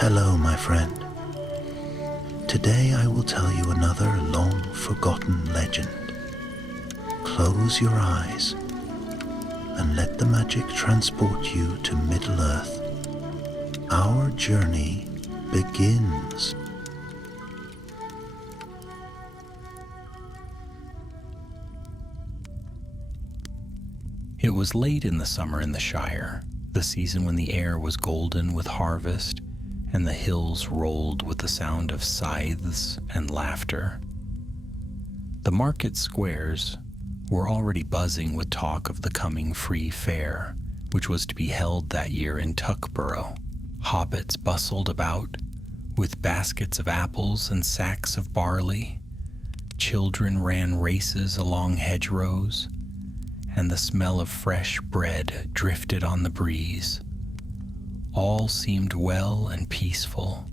Hello, my friend. Today I will tell you another long-forgotten legend. Close your eyes and let the magic transport you to Middle-earth. Our journey begins. It was late in the summer in the Shire, the season when the air was golden with harvest and the hills rolled with the sound of scythes and laughter. The market squares were already buzzing with talk of the coming free fair, which was to be held that year in Tuckborough. Hobbits bustled about with baskets of apples and sacks of barley. Children ran races along hedgerows, and the smell of fresh bread drifted on the breeze. All seemed well and peaceful,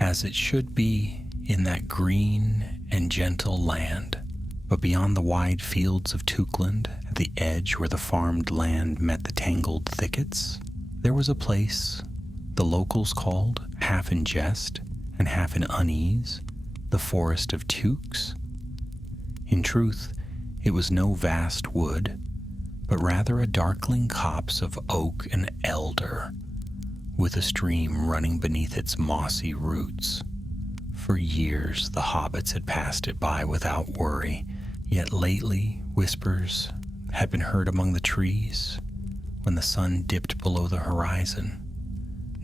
as it should be in that green and gentle land. But beyond the wide fields of Tukland, at the edge where the farmed land met the tangled thickets, there was a place the locals called, half in jest and half in unease, the Forest of Tukes. In truth, it was no vast wood, but rather a darkling copse of oak and elder, with a stream running beneath its mossy roots. For years the hobbits had passed it by without worry, yet lately whispers had been heard among the trees when the sun dipped below the horizon.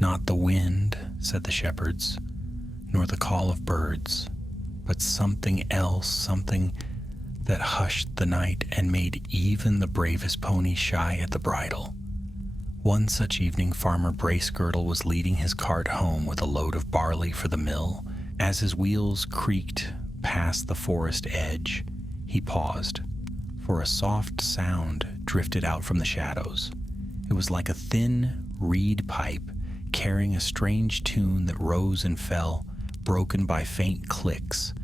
Not the wind, said the shepherds, nor the call of birds, but something else, something that hushed the night and made even the bravest pony shy at the bridle. One such evening, Farmer Bracegirdle was leading his cart home with a load of barley for the mill. As his wheels creaked past the forest edge, he paused, for a soft sound drifted out from the shadows. It was like a thin reed pipe carrying a strange tune that rose and fell, broken by faint clicks,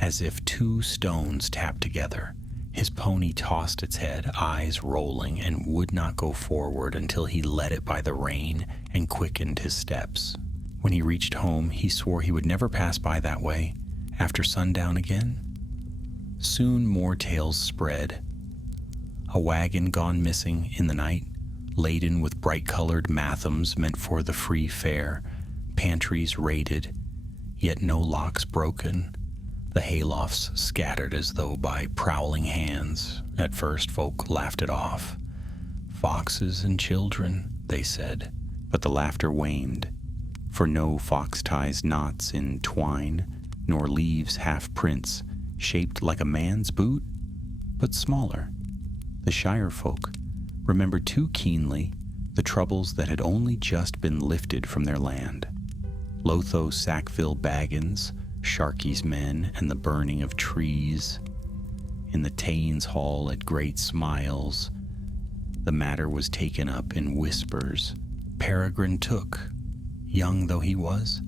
as if two stones tapped together. His pony tossed its head, eyes rolling, and would not go forward until he led it by the rein and quickened his steps. When he reached home, he swore he would never pass by that way after sundown again. Soon more tales spread. A wagon gone missing in the night, laden with bright-colored mathams meant for the free fair, pantries raided, yet no locks broken, the haylofts scattered as though by prowling hands. At first folk laughed it off. Foxes and children, they said, but the laughter waned, for no fox ties knots in twine, nor leaves half-prints shaped like a man's boot, but smaller. The Shire folk remembered too keenly the troubles that had only just been lifted from their land. Lotho Sackville Baggins, Sharkey's men, and the burning of trees. In the Thanes Hall at Great Smiles, the matter was taken up in whispers. Peregrine Took, young though he was,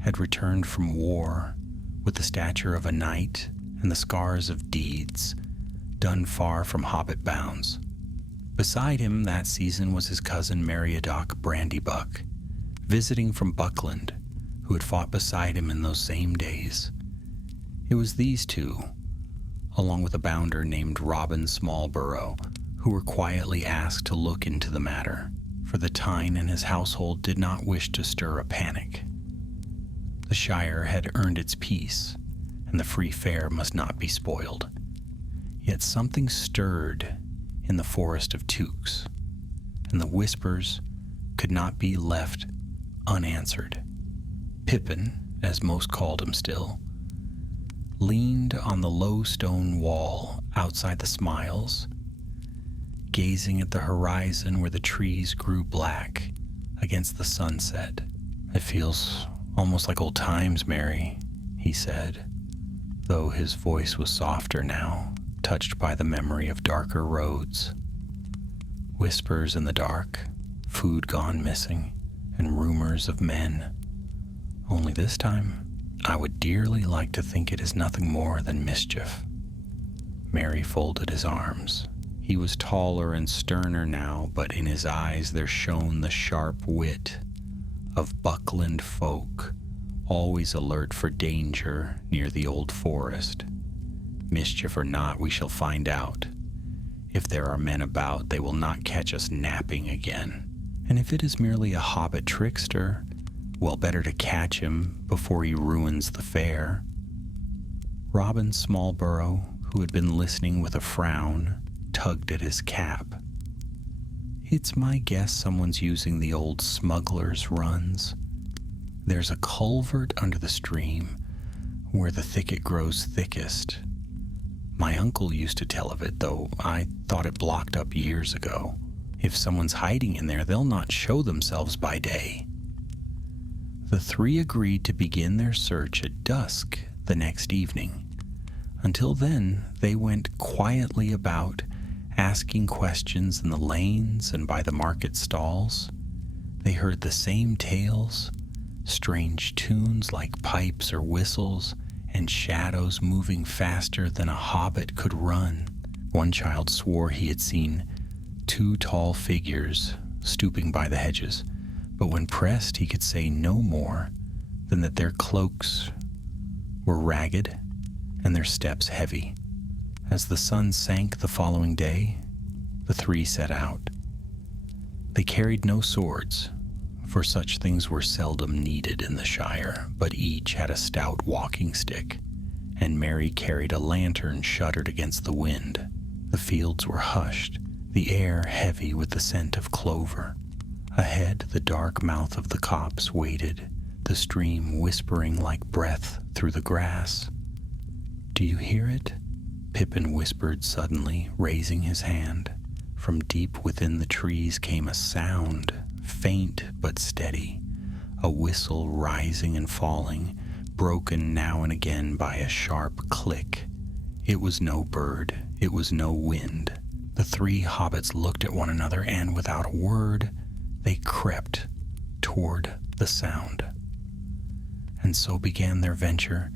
had returned from war with the stature of a knight and the scars of deeds done far from hobbit bounds. Beside him that season was his cousin Meriadoc Brandybuck, visiting from Buckland, who had fought beside him in those same days. It was these two, along with a bounder named Robin Smallborough, who were quietly asked to look into the matter, for the Tyne and his household did not wish to stir a panic. The Shire had earned its peace, and the free fair must not be spoiled. Yet something stirred in the Forest of Tukes, and the whispers could not be left unanswered. Pippin, as most called him still, leaned on the low stone wall outside the Smiles, gazing at the horizon where the trees grew black against the sunset. "It feels almost like old times, Mary," he said, though his voice was softer now, touched by the memory of darker roads. Whispers in the dark, food gone missing, and rumors of men. Only this time, I would dearly like to think it is nothing more than mischief. Mary folded his arms. He was taller and sterner now, but in his eyes there shone the sharp wit of Buckland folk, always alert for danger near the old forest. Mischief or not, we shall find out. If there are men about, they will not catch us napping again. And if it is merely a hobbit trickster, well, better to catch him before he ruins the fair. Robin Smallborough, who had been listening with a frown, tugged at his cap. It's my guess someone's using the old smuggler's runs. There's a culvert under the stream where the thicket grows thickest. My uncle used to tell of it, though I thought it blocked up years ago. If someone's hiding in there, they'll not show themselves by day. The three agreed to begin their search at dusk the next evening. Until then, they went quietly about, asking questions in the lanes and by the market stalls. They heard the same tales, strange tunes like pipes or whistles, and shadows moving faster than a hobbit could run. One child swore he had seen 2 tall figures stooping by the hedges, but when pressed he could say no more than that their cloaks were ragged and their steps heavy. As the sun sank the following day, the three set out. They carried no swords, for such things were seldom needed in the Shire, but each had a stout walking stick, and Mary carried a lantern shuttered against the wind. The fields were hushed, the air heavy with the scent of clover. Ahead, the dark mouth of the copse waited, the stream whispering like breath through the grass. "Do you hear it?" Pippin whispered suddenly, raising his hand. From deep within the trees came a sound, faint but steady, a whistle rising and falling, broken now and again by a sharp click. It was no bird, it was no wind. The 3 hobbits looked at one another, and without a word, they crept toward the sound. And so began their venture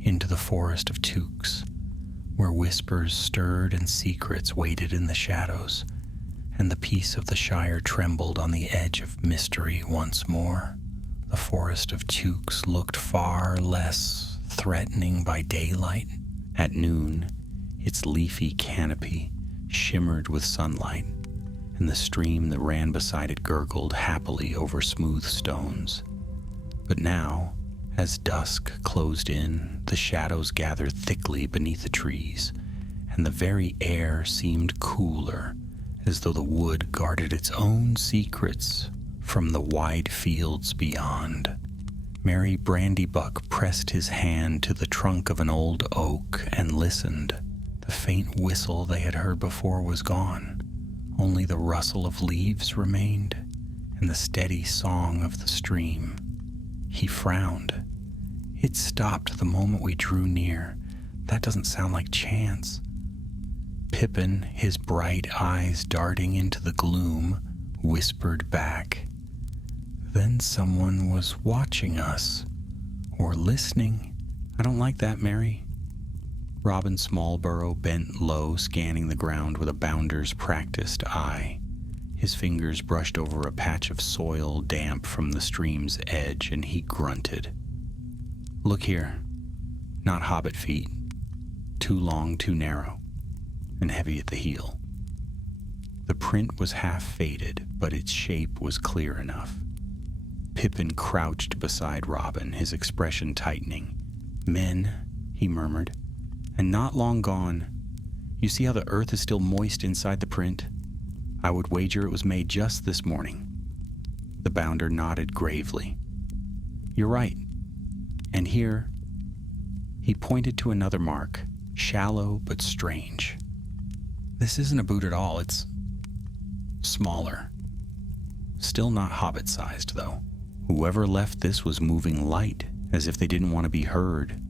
into the forest of Tukes, where whispers stirred and secrets waited in the shadows, and the peace of the Shire trembled on the edge of mystery once more. The forest of Tukes looked far less threatening by daylight. At noon, its leafy canopy shimmered with sunlight, and the stream that ran beside it gurgled happily over smooth stones. But now, as dusk closed in, the shadows gathered thickly beneath the trees, and the very air seemed cooler, as though the wood guarded its own secrets from the wide fields beyond. Merry Brandybuck pressed his hand to the trunk of an old oak and listened. The faint whistle they had heard before was gone. Only the rustle of leaves remained, and the steady song of the stream. He frowned. "It stopped the moment we drew near. That doesn't sound like chance." Pippin, his bright eyes darting into the gloom, whispered back, "Then someone was watching us, or listening." "I don't like that, Mary." Robin Smallborough bent low, scanning the ground with a bounder's practiced eye. His fingers brushed over a patch of soil damp from the stream's edge, and he grunted. "Look here. Not hobbit feet. Too long, too narrow, and heavy at the heel." The print was half faded, but its shape was clear enough. Pippin crouched beside Robin, his expression tightening. "Men," he murmured, "and not long gone. You see how the earth is still moist inside the print? I would wager it was made just this morning." The bounder nodded gravely. "You're right. And here," he pointed to another mark, shallow but strange. "This isn't a boot at all, it's smaller. Still not hobbit-sized, though. Whoever left this was moving light, as if they didn't want to be heard."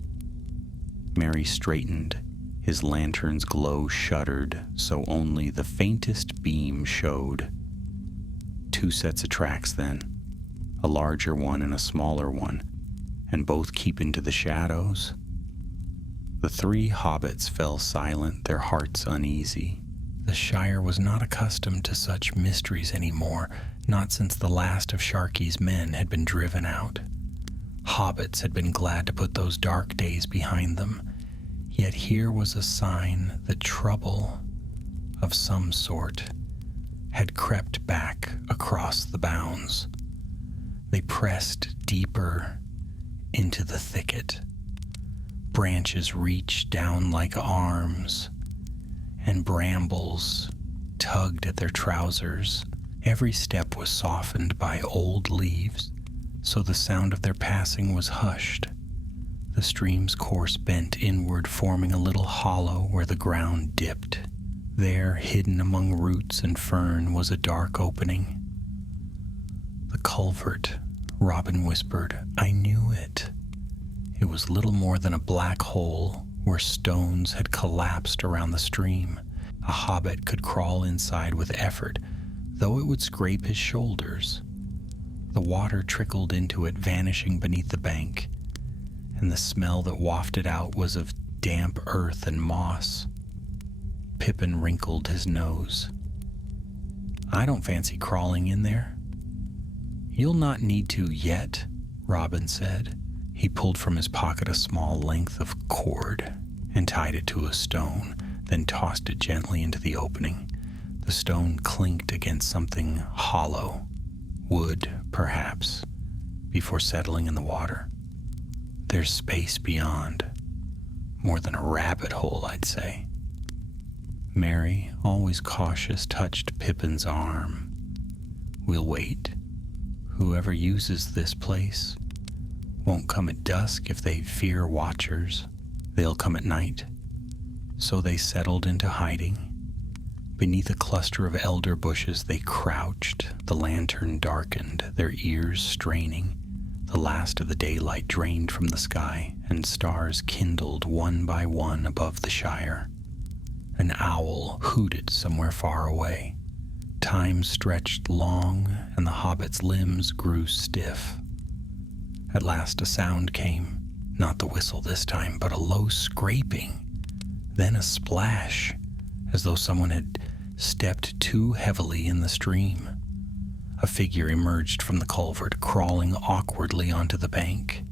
Mary straightened. His lantern's glow shuddered, so only the faintest beam showed. 2 sets of tracks, then. A larger one and a smaller one, and both keep into the shadows. The 3 hobbits fell silent, their hearts uneasy. The Shire was not accustomed to such mysteries anymore, not since the last of Sharky's men had been driven out. Hobbits had been glad to put those dark days behind them, yet here was a sign that trouble of some sort had crept back across the bounds. They pressed deeper into the thicket. Branches reached down like arms, and brambles tugged at their trousers. Every step was softened by old leaves, so the sound of their passing was hushed. The stream's course bent inward, forming a little hollow where the ground dipped. There, hidden among roots and fern, was a dark opening. "The culvert," Robin whispered. "I knew it." It was little more than a black hole where stones had collapsed around the stream. A hobbit could crawl inside with effort, though it would scrape his shoulders. The water trickled into it, vanishing beneath the bank, and the smell that wafted out was of damp earth and moss. Pippin wrinkled his nose. "I don't fancy crawling in there." "You'll not need to yet," Robin said. He pulled from his pocket a small length of cord and tied it to a stone, then tossed it gently into the opening. The stone clinked against something hollow, wood perhaps, before settling in the water. "There's space beyond. More than a rabbit hole, I'd say." Merry, always cautious, touched Pippin's arm. "We'll wait. Whoever uses this place won't come at dusk if they fear watchers. They'll come at night." So they settled into hiding. Beneath a cluster of elder bushes they crouched, the lantern darkened, their ears straining. The last of the daylight drained from the sky, and stars kindled one by one above the Shire. An owl hooted somewhere far away. Time stretched long, and the hobbit's limbs grew stiff. At last a sound came, not the whistle this time, but a low scraping, then a splash, as though someone had stepped too heavily in the stream. A figure emerged from the culvert, crawling awkwardly onto the bank.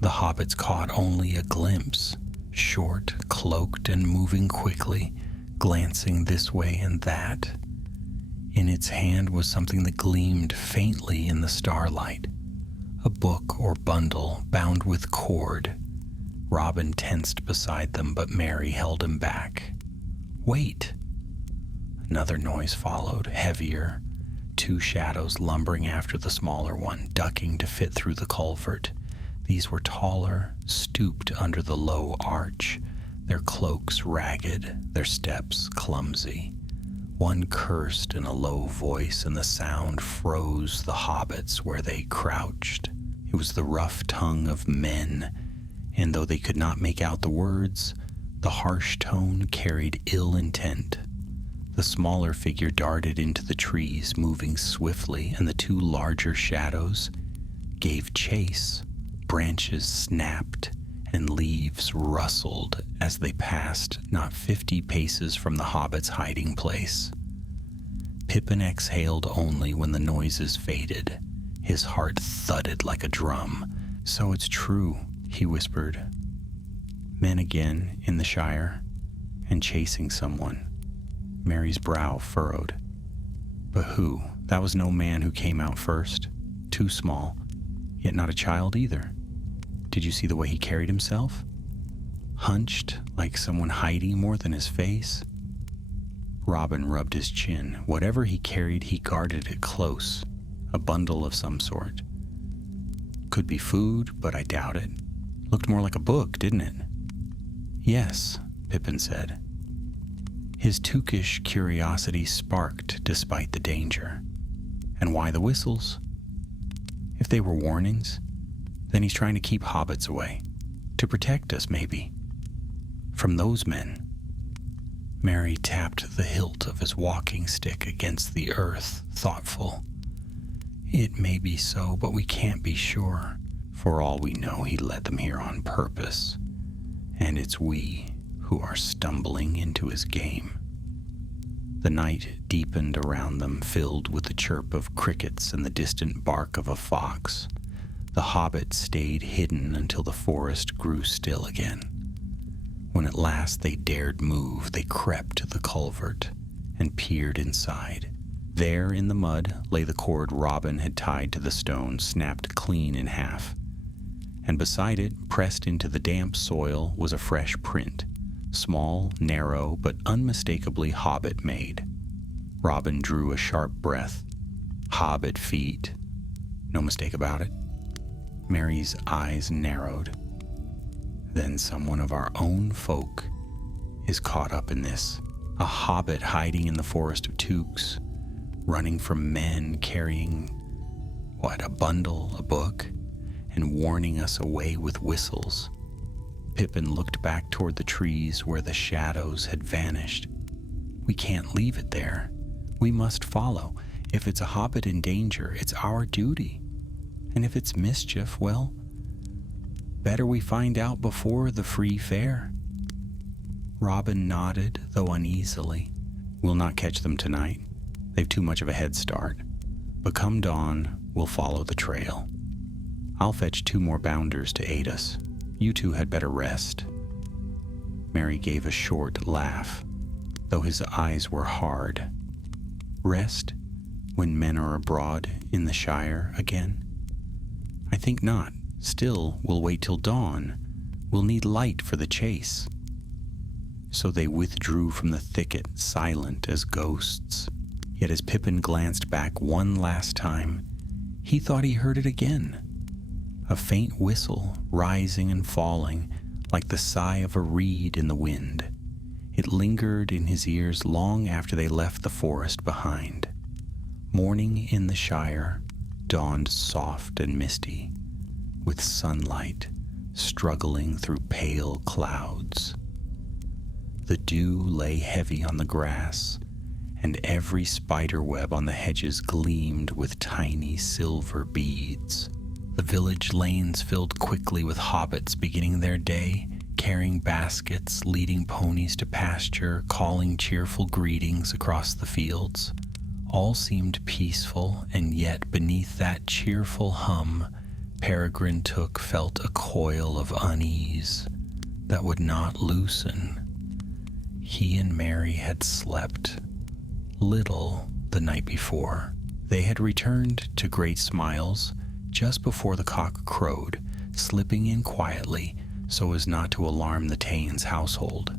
The hobbits caught only a glimpse, short, cloaked, and moving quickly, glancing this way and that. In its hand was something that gleamed faintly in the starlight. A book or bundle bound with cord. Robin tensed beside them, but Merry held him back. "Wait!" Another noise followed, heavier. Two shadows lumbering after the smaller one, ducking to fit through the culvert. These were taller, stooped under the low arch, their cloaks ragged, their steps clumsy. One cursed in a low voice, and the sound froze the hobbits where they crouched. It was the rough tongue of men, and though they could not make out the words, the harsh tone carried ill intent. The smaller figure darted into the trees, moving swiftly, and the two larger shadows gave chase. Branches snapped, and leaves rustled as they passed not 50 paces from the hobbit's hiding place. Pippin exhaled only when the noises faded. His heart thudded like a drum. "So it's true," he whispered. "Men again in the Shire, and chasing someone." Merry's brow furrowed. "But who? That was no man who came out first. Too small, yet not a child either. Did you see the way he carried himself? Hunched, like someone hiding more than his face." Robin rubbed his chin. Whatever he carried, he guarded it close. A bundle of some sort. Could be food, but I doubt it. Looked more like a book, didn't it? "Yes," Pippin said. His Tukish curiosity sparked despite the danger. "And why the whistles? If they were warnings, then he's trying to keep hobbits away. To protect us, maybe. From those men." Merry tapped the hilt of his walking stick against the earth, thoughtful. "It may be so, but we can't be sure. For all we know, he led them here on purpose. And it's we who are stumbling into his game." The night deepened around them, filled with the chirp of crickets and the distant bark of a fox. The hobbit stayed hidden until the forest grew still again. When at last they dared move, they crept to the culvert and peered inside. There in the mud lay the cord Robin had tied to the stone, snapped clean in half. And beside it, pressed into the damp soil, was a fresh print, small, narrow, but unmistakably hobbit-made. Robin drew a sharp breath. Hobbit feet. No mistake about it. Mary's eyes narrowed. Then someone of our own folk is caught up in this. A hobbit hiding in the forest of Tukes, running from men carrying, a bundle, a book, and warning us away with whistles. Pippin looked back toward the trees where the shadows had vanished. We can't leave it there. We must follow. If it's a hobbit in danger, it's our duty. And if it's mischief, well, better we find out before the free fair. Robin nodded, though uneasily. We'll not catch them tonight. They've too much of a head start. But come dawn, we'll follow the trail. I'll fetch 2 more bounders to aid us. You 2 had better rest. Mary gave a short laugh, though his eyes were hard. Rest when men are abroad in the Shire again? I think not. Still, we'll wait till dawn. We'll need light for the chase. So they withdrew from the thicket, silent as ghosts. Yet as Pippin glanced back one last time, he thought he heard it again. A faint whistle, rising and falling, like the sigh of a reed in the wind. It lingered in his ears long after they left the forest behind. Morning in the Shire dawned soft and misty, with sunlight struggling through pale clouds. The dew lay heavy on the grass, and every spider web on the hedges gleamed with tiny silver beads. The village lanes filled quickly with hobbits beginning their day, carrying baskets, leading ponies to pasture, calling cheerful greetings across the fields. All seemed peaceful, and yet beneath that cheerful hum, Peregrine Took felt a coil of unease that would not loosen. He and Mary had slept little the night before. They had returned to Great Smiles just before the cock crowed, slipping in quietly so as not to alarm the Taines household.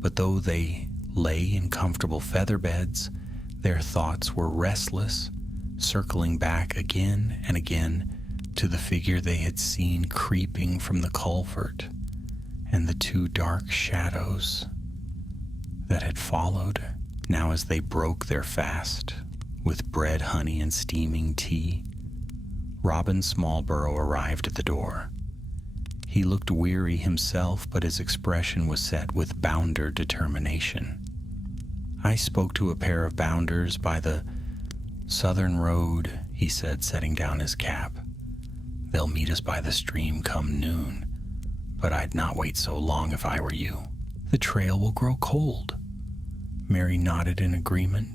But though they lay in comfortable feather beds, their thoughts were restless, circling back again and again to the figure they had seen creeping from the culvert and the 2 dark shadows that had followed. Now as they broke their fast with bread, honey, and steaming tea, Robin Smallburrow arrived at the door. He looked weary himself, but his expression was set with bounder determination. I spoke to a pair of bounders by the southern road, he said, setting down his cap. They'll meet us by the stream come noon, but I'd not wait so long if I were you. The trail will grow cold. Mary nodded in agreement.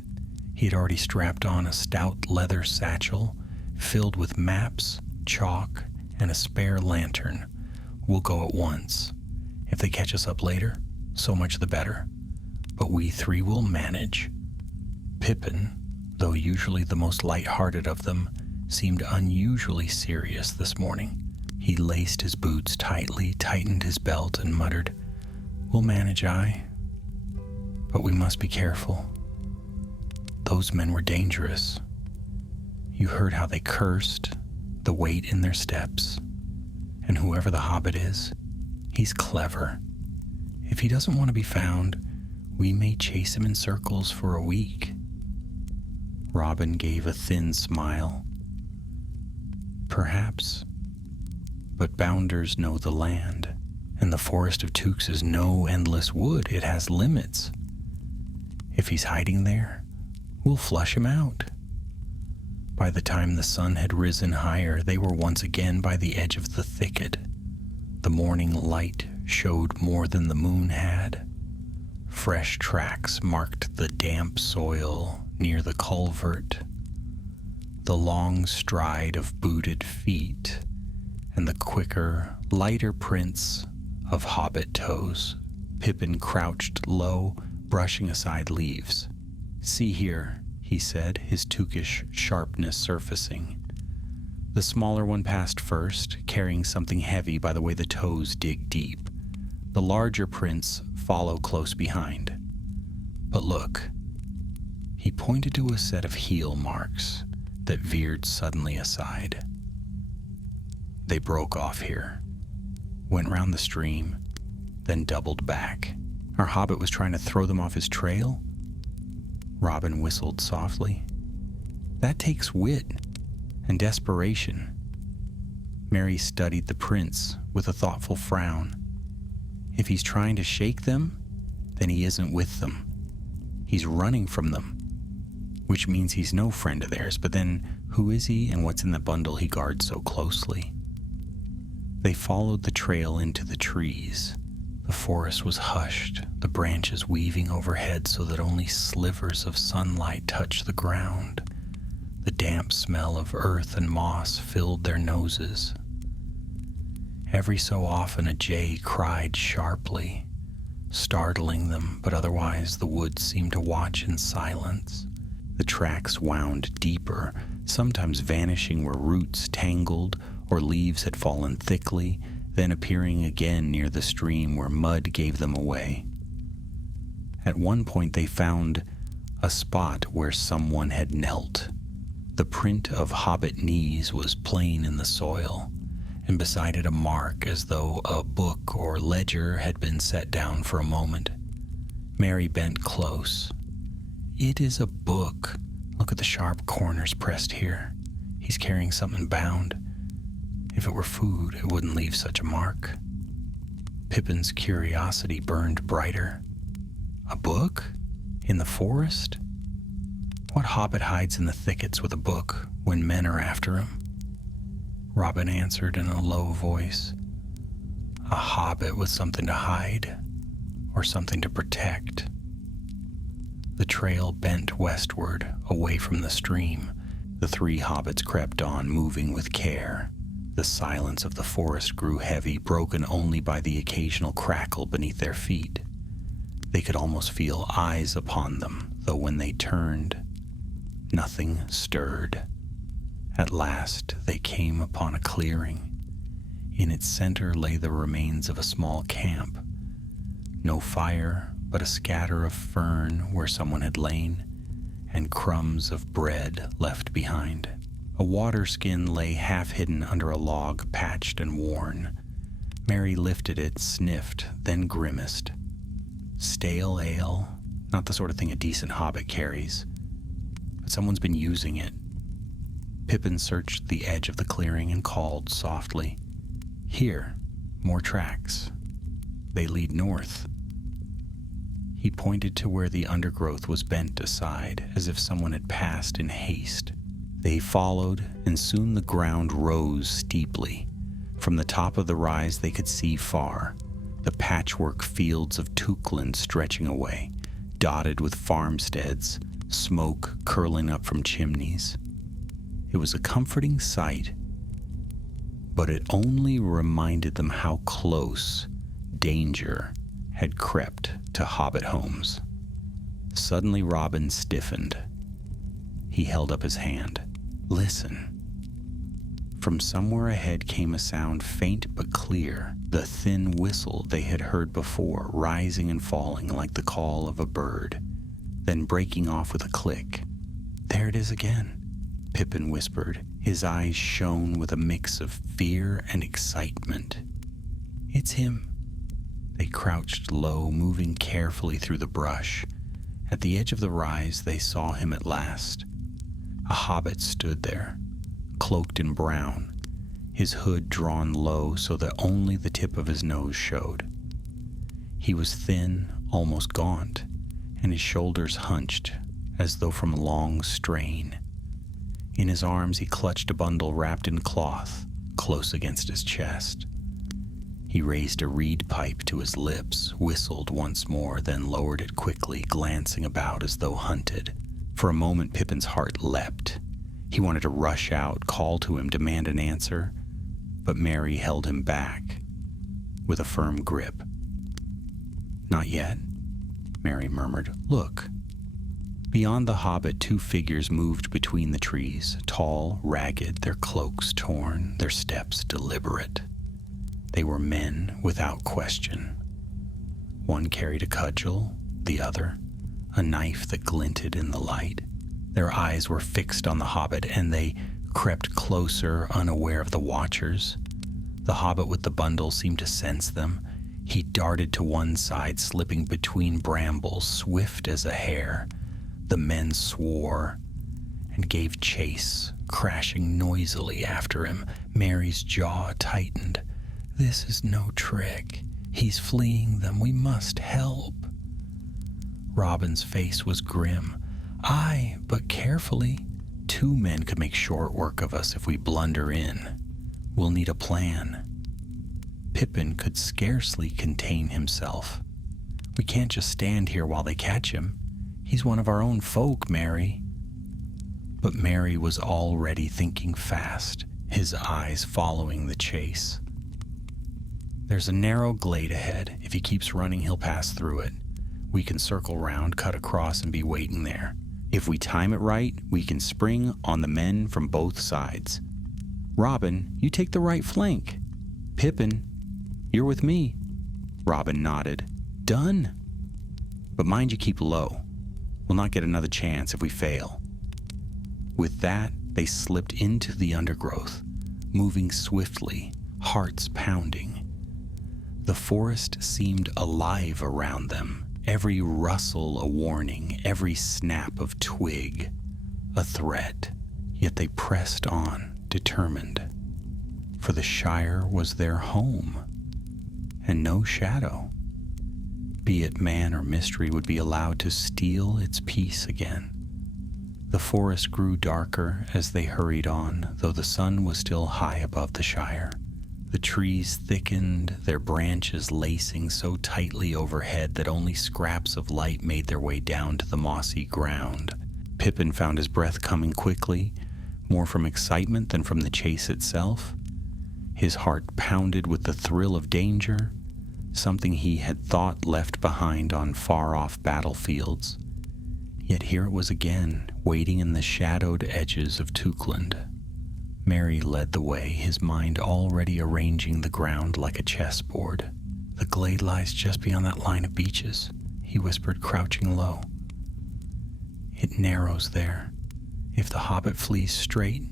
He had already strapped on a stout leather satchel filled with maps, chalk, and a spare lantern. We'll go at once. If they catch us up later, so much the better. But we 3 will manage. Pippin, though usually the most light-hearted of them, seemed unusually serious this morning. He laced his boots tightly, tightened his belt, and muttered, "We'll manage, but we must be careful. Those men were dangerous. You heard how they cursed, the weight in their steps. And whoever the hobbit is, he's clever. If he doesn't want to be found, we may chase him in circles for a week." Robin gave a thin smile. Perhaps. But bounders know the land, and the forest of Tukes is no endless wood. It has limits. If he's hiding there, we'll flush him out. By the time the sun had risen higher, they were once again by the edge of the thicket. The morning light showed more than the moon had. Fresh tracks marked the damp soil near the culvert, the long stride of booted feet, and the quicker, lighter prints of hobbit toes. Pippin crouched low, brushing aside leaves. "See here," he said, his Tukish sharpness surfacing. The smaller one passed first, carrying something heavy by the way the toes dig deep. The larger prints follow close behind. But look, he pointed to a set of heel marks that veered suddenly aside. They broke off here, went round the stream, then doubled back. Our hobbit was trying to throw them off his trail? Robin whistled softly. That takes wit and desperation. Mary studied the prints with a thoughtful frown. If he's trying to shake them, then he isn't with them. He's running from them, which means he's no friend of theirs. But then, who is he and what's in the bundle he guards so closely? They followed the trail into the trees. The forest was hushed, the branches weaving overhead so that only slivers of sunlight touched the ground. The damp smell of earth and moss filled their noses. Every so often a jay cried sharply, startling them, but otherwise the woods seemed to watch in silence. The tracks wound deeper, sometimes vanishing where roots tangled or leaves had fallen thickly, then appearing again near the stream where mud gave them away. At one point they found a spot where someone had knelt. The print of hobbit knees was plain in the soil, and beside it a mark as though a book or ledger had been set down for a moment. Mary bent close. It is a book. Look at the sharp corners pressed here. He's carrying something bound. If it were food, it wouldn't leave such a mark. Pippin's curiosity burned brighter. A book? In the forest? What hobbit hides in the thickets with a book when men are after him? Robin answered in a low voice. A hobbit with something to hide, or something to protect. The trail bent westward, away from the stream. The three hobbits crept on, moving with care. The silence of the forest grew heavy, broken only by the occasional crackle beneath their feet. They could almost feel eyes upon them, though when they turned, nothing stirred. At last they came upon a clearing. In its center lay the remains of a small camp. No fire, but a scatter of fern where someone had lain, and crumbs of bread left behind. A water skin lay half-hidden under a log, patched and worn. Mary lifted it, sniffed, then grimaced. Stale ale, not the sort of thing a decent hobbit carries. But someone's been using it. Pippin searched the edge of the clearing and called softly. Here, more tracks. They lead north. He pointed to where the undergrowth was bent aside, as if someone had passed in haste. They followed, and soon the ground rose steeply. From the top of the rise they could see far, the patchwork fields of Tukes stretching away, dotted with farmsteads, smoke curling up from chimneys. It was a comforting sight, but it only reminded them how close danger had crept to hobbit homes. Suddenly Robin stiffened. He held up his hand. Listen. From somewhere ahead came a sound faint but clear, the thin whistle they had heard before, rising and falling like the call of a bird, then breaking off with a click. There it is again, Pippin whispered. His eyes shone with a mix of fear and excitement. It's him. They crouched low, moving carefully through the brush. At the edge of the rise, they saw him at last. A hobbit stood there, cloaked in brown, his hood drawn low so that only the tip of his nose showed. He was thin, almost gaunt, and his shoulders hunched as though from long strain. In his arms he clutched a bundle wrapped in cloth, close against his chest. He raised a reed pipe to his lips, whistled once more, then lowered it quickly, glancing about as though hunted. For a moment, Pippin's heart leapt. He wanted to rush out, call to him, demand an answer, but Merry held him back with a firm grip. "Not yet," Merry murmured. "Look." Beyond the hobbit, two figures moved between the trees, tall, ragged, their cloaks torn, their steps deliberate. They were men without question. One carried a cudgel, the other a knife that glinted in the light. Their eyes were fixed on the hobbit, and they crept closer, unaware of the watchers. The hobbit with the bundle seemed to sense them. He darted to one side, slipping between brambles, swift as a hare. The men swore and gave chase, crashing noisily after him. Merry's jaw tightened. "This is no trick. He's fleeing them. We must help." Robin's face was grim. "Aye, but carefully. 2 men could make short work of us if we blunder in. We'll need a plan." Pippin could scarcely contain himself. "We can't just stand here while they catch him. He's one of our own folk, Merry." But Merry was already thinking fast, his eyes following the chase. "There's a narrow glade ahead. If he keeps running, he'll pass through it. We can circle round, cut across, and be waiting there. If we time it right, we can spring on the men from both sides. Robin, you take the right flank. Pippin, you're with me." Robin nodded. "Done. But mind you keep low. We'll not get another chance if we fail." With that, they slipped into the undergrowth, moving swiftly, hearts pounding. The forest seemed alive around them, every rustle a warning, every snap of twig a threat. Yet they pressed on, determined. For the Shire was their home, and no shadow, be it man or mystery, would be allowed to steal its peace again. The forest grew darker as they hurried on, though the sun was still high above the Shire. The trees thickened, their branches lacing so tightly overhead that only scraps of light made their way down to the mossy ground. Pippin found his breath coming quickly, more from excitement than from the chase itself. His heart pounded with the thrill of danger, something he had thought left behind on far-off battlefields. Yet here it was again, waiting in the shadowed edges of Tukland. Merry led the way, his mind already arranging the ground like a chessboard. "The glade lies just beyond that line of beeches," he whispered, crouching low. "It narrows there. If the hobbit flees straight,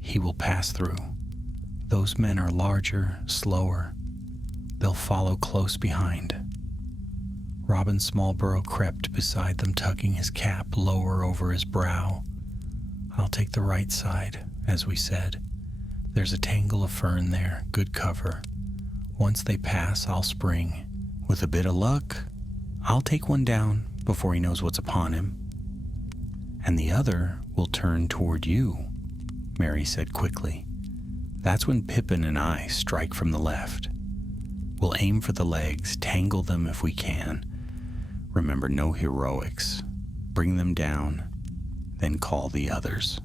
he will pass through. Those men are larger, slower. They'll follow close behind." Robin Smallburrow crept beside them, tucking his cap lower over his brow. "I'll take the right side, as we said. There's a tangle of fern there, good cover. Once they pass, I'll spring. With a bit of luck, I'll take one down before he knows what's upon him. And the other will turn toward you," Merry said quickly. "That's when Pippin and I strike from the left. We'll aim for the legs, tangle them if we can. Remember, no heroics. Bring them down, then call the others."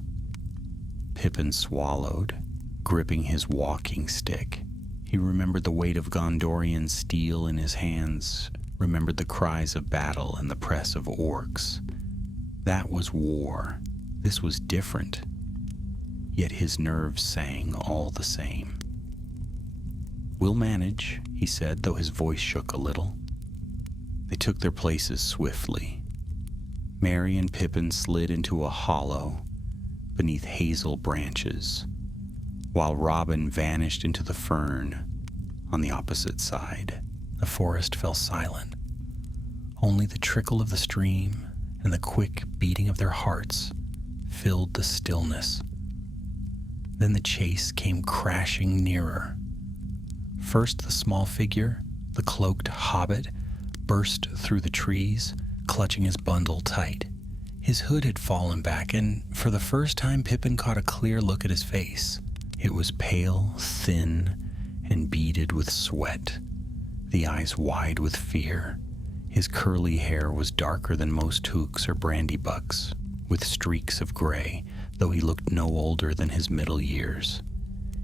Pippin swallowed, gripping his walking stick. He remembered the weight of Gondorian steel in his hands, remembered the cries of battle and the press of orcs. That was war. This was different. Yet his nerves sang all the same. "We'll manage," he said, though his voice shook a little. They took their places swiftly. Merry and Pippin slid into a hollow beneath hazel branches, while Robin vanished into the fern on the opposite side. The forest fell silent. Only the trickle of the stream and the quick beating of their hearts filled the stillness. Then the chase came crashing nearer. First, the small figure, the cloaked hobbit, burst through the trees, clutching his bundle tight. His hood had fallen back, and for the first time Pippin caught a clear look at his face. It was pale, thin, and beaded with sweat, the eyes wide with fear. His curly hair was darker than most Tukes or brandybucks, with streaks of gray, though he looked no older than his middle years.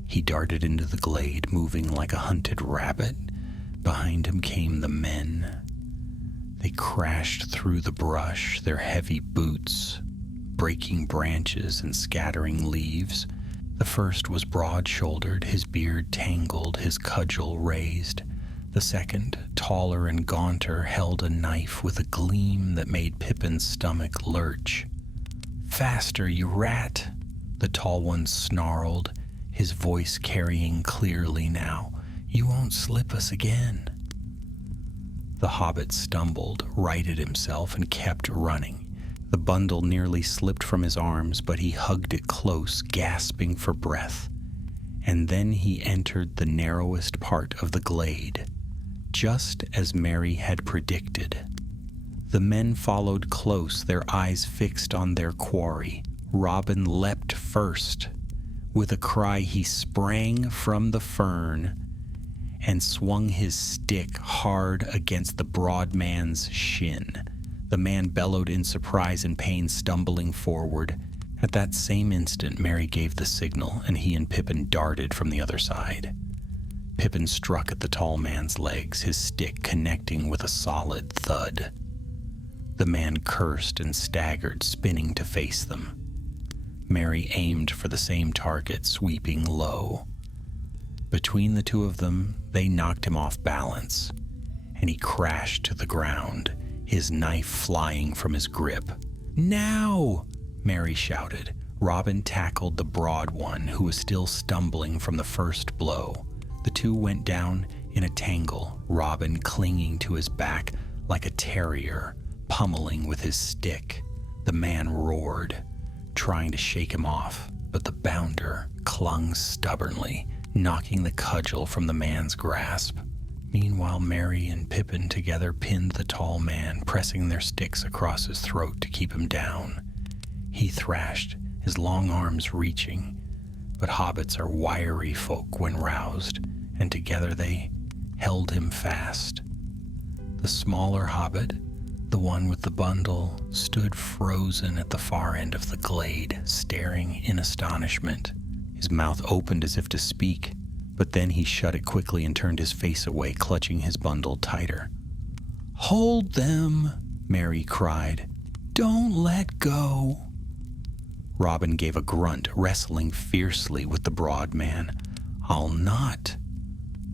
He darted into the glade, moving like a hunted rabbit. Behind him came the men. They crashed through the brush, their heavy boots breaking branches and scattering leaves. The first was broad-shouldered, his beard tangled, his cudgel raised. The second, taller and gaunter, held a knife with a gleam that made Pippin's stomach lurch. "Faster, you rat!" the tall one snarled, his voice carrying clearly now. "You won't slip us again." The hobbit stumbled, righted himself, and kept running. The bundle nearly slipped from his arms, but he hugged it close, gasping for breath. And then he entered the narrowest part of the glade, just as Merry had predicted. The men followed close, their eyes fixed on their quarry. Robin leapt first. With a cry, he sprang from the fern and swung his stick hard against the broad man's shin. The man bellowed in surprise and pain, stumbling forward. At that same instant, Merry gave the signal, and he and Pippin darted from the other side. Pippin struck at the tall man's legs, his stick connecting with a solid thud. The man cursed and staggered, spinning to face them. Merry aimed for the same target, sweeping low. Between the two of them, they knocked him off balance, and he crashed to the ground, his knife flying from his grip. "Now!" Merry shouted. Robin tackled the broad one, who was still stumbling from the first blow. The two went down in a tangle, Robin clinging to his back like a terrier, pummeling with his stick. The man roared, trying to shake him off, but the bounder clung stubbornly, knocking the cudgel from the man's grasp. Meanwhile, Merry and Pippin together pinned the tall man, pressing their sticks across his throat to keep him down. He thrashed, his long arms reaching, but hobbits are wiry folk when roused, and together they held him fast. The smaller hobbit, the one with the bundle, stood frozen at the far end of the glade, staring in astonishment. His mouth opened as if to speak, but then he shut it quickly and turned his face away, clutching his bundle tighter. "Hold them!" Merry cried. "Don't let go!" Robin gave a grunt, wrestling fiercely with the broad man. "I'll not,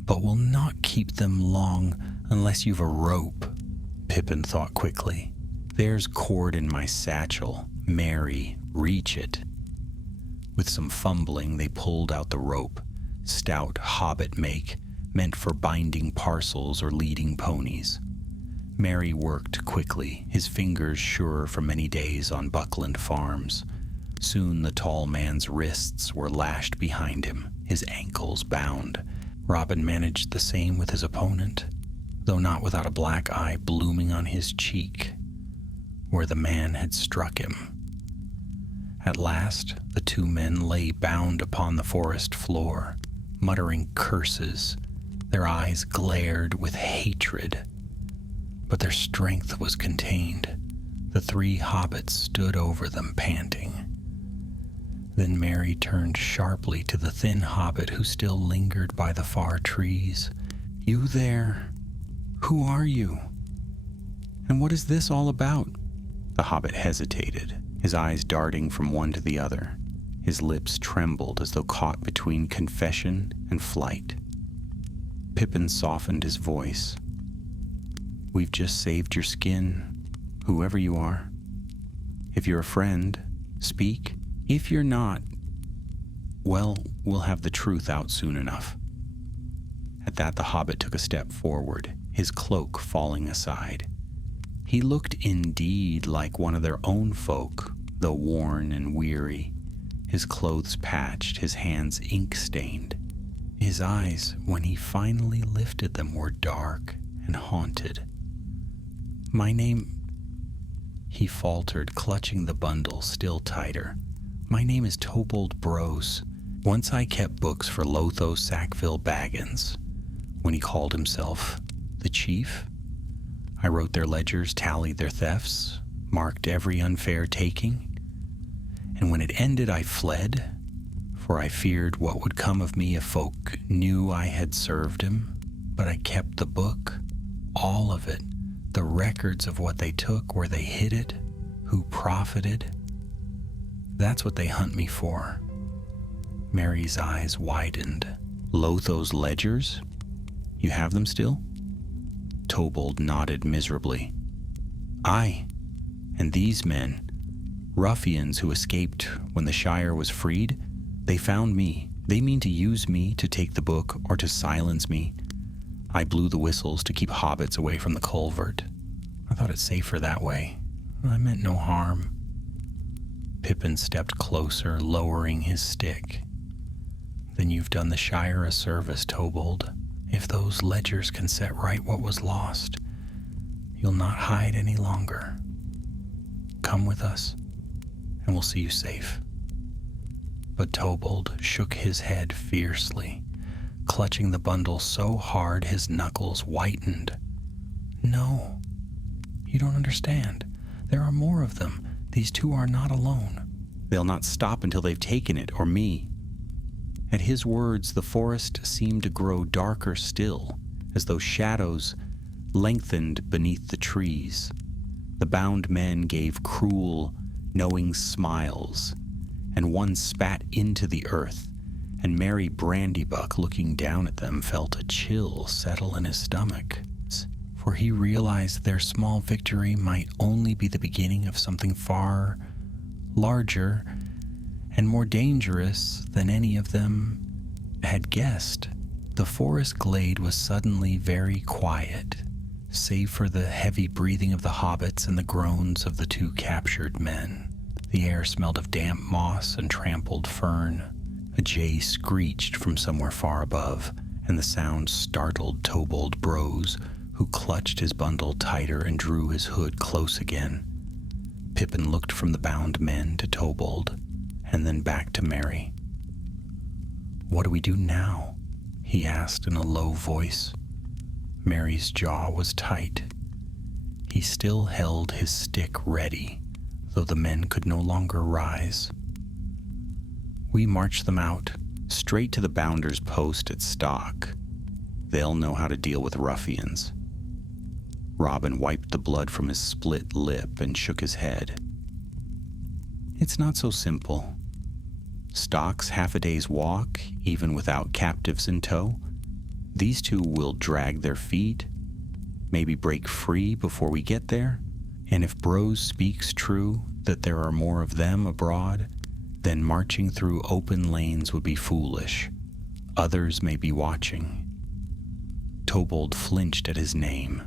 but we'll not keep them long unless you've a rope," Pippin thought quickly. "There's cord in my satchel. Merry, reach it." With some fumbling, they pulled out the rope, stout hobbit make, meant for binding parcels or leading ponies. Merry worked quickly, his fingers sure from many days on Buckland farms. Soon the tall man's wrists were lashed behind him, his ankles bound. Robin managed the same with his opponent, though not without a black eye blooming on his cheek, where the man had struck him. At last, the two men lay bound upon the forest floor, muttering curses. Their eyes glared with hatred, but their strength was contained. The three hobbits stood over them, panting. Then Merry turned sharply to the thin hobbit who still lingered by the far trees. "You there? Who are you? And what is this all about?" The hobbit hesitated, his eyes darting from one to the other. His lips trembled as though caught between confession and flight. Pippin softened his voice. "We've just saved your skin, whoever you are. If you're a friend, speak. If you're not, well, we'll have the truth out soon enough." At that, the hobbit took a step forward, his cloak falling aside. He looked indeed like one of their own folk, though worn and weary, his clothes patched, his hands ink-stained. His eyes, when he finally lifted them, were dark and haunted. "My name," he faltered, clutching the bundle still tighter. "My name is Tobold Bros, Once I kept books for Lotho Sackville Baggins, when he called himself the Chief. I wrote their ledgers, tallied their thefts, marked every unfair taking, and when it ended I fled, for I feared what would come of me if folk knew I had served him. But I kept the book, all of it, the records of what they took, where they hid it, who profited. That's what they hunt me for. Mary's eyes widened. Lotho's ledgers? You have them still? Tobold nodded miserably. Aye, and these men, ruffians who escaped when the Shire was freed, they found me. They mean to use me to take the book or to silence me. I blew the whistles to keep hobbits away from the culvert. I thought it safer that way. I meant no harm. Pippin stepped closer, lowering his stick. Then you've done the Shire a service, Tobold. If those ledgers can set right what was lost, you'll not hide any longer. Come with us, and we'll see you safe. But Tobold shook his head fiercely, clutching the bundle so hard his knuckles whitened. No, you don't understand. There are more of them. These two are not alone. They'll not stop until they've taken it, or me. At his words, the forest seemed to grow darker still, as though shadows lengthened beneath the trees. The bound men gave cruel, knowing smiles, and one spat into the earth, and Merry Brandybuck, looking down at them, felt a chill settle in his stomach, for he realized their small victory might only be the beginning of something far larger and more dangerous than any of them had guessed. The forest glade was suddenly very quiet, save for the heavy breathing of the hobbits and the groans of the two captured men. The air smelled of damp moss and trampled fern. A jay screeched from somewhere far above, and the sound startled Tobold Brose, who clutched his bundle tighter and drew his hood close again. Pippin looked from the bound men to Tobold, and then back to Merry. "What do we do now?" he asked in a low voice. Merry's jaw was tight. He still held his stick ready, though the men could no longer rise. "We march them out, straight to the bounder's post at Stock. They'll know how to deal with ruffians." Robin wiped the blood from his split lip and shook his head. "It's not so simple. Stock's half a day's walk, even without captives in tow. These two will drag their feet, maybe break free before we get there. And if Brose speaks true that there are more of them abroad, then marching through open lanes would be foolish. Others may be watching." Tobold flinched at his name.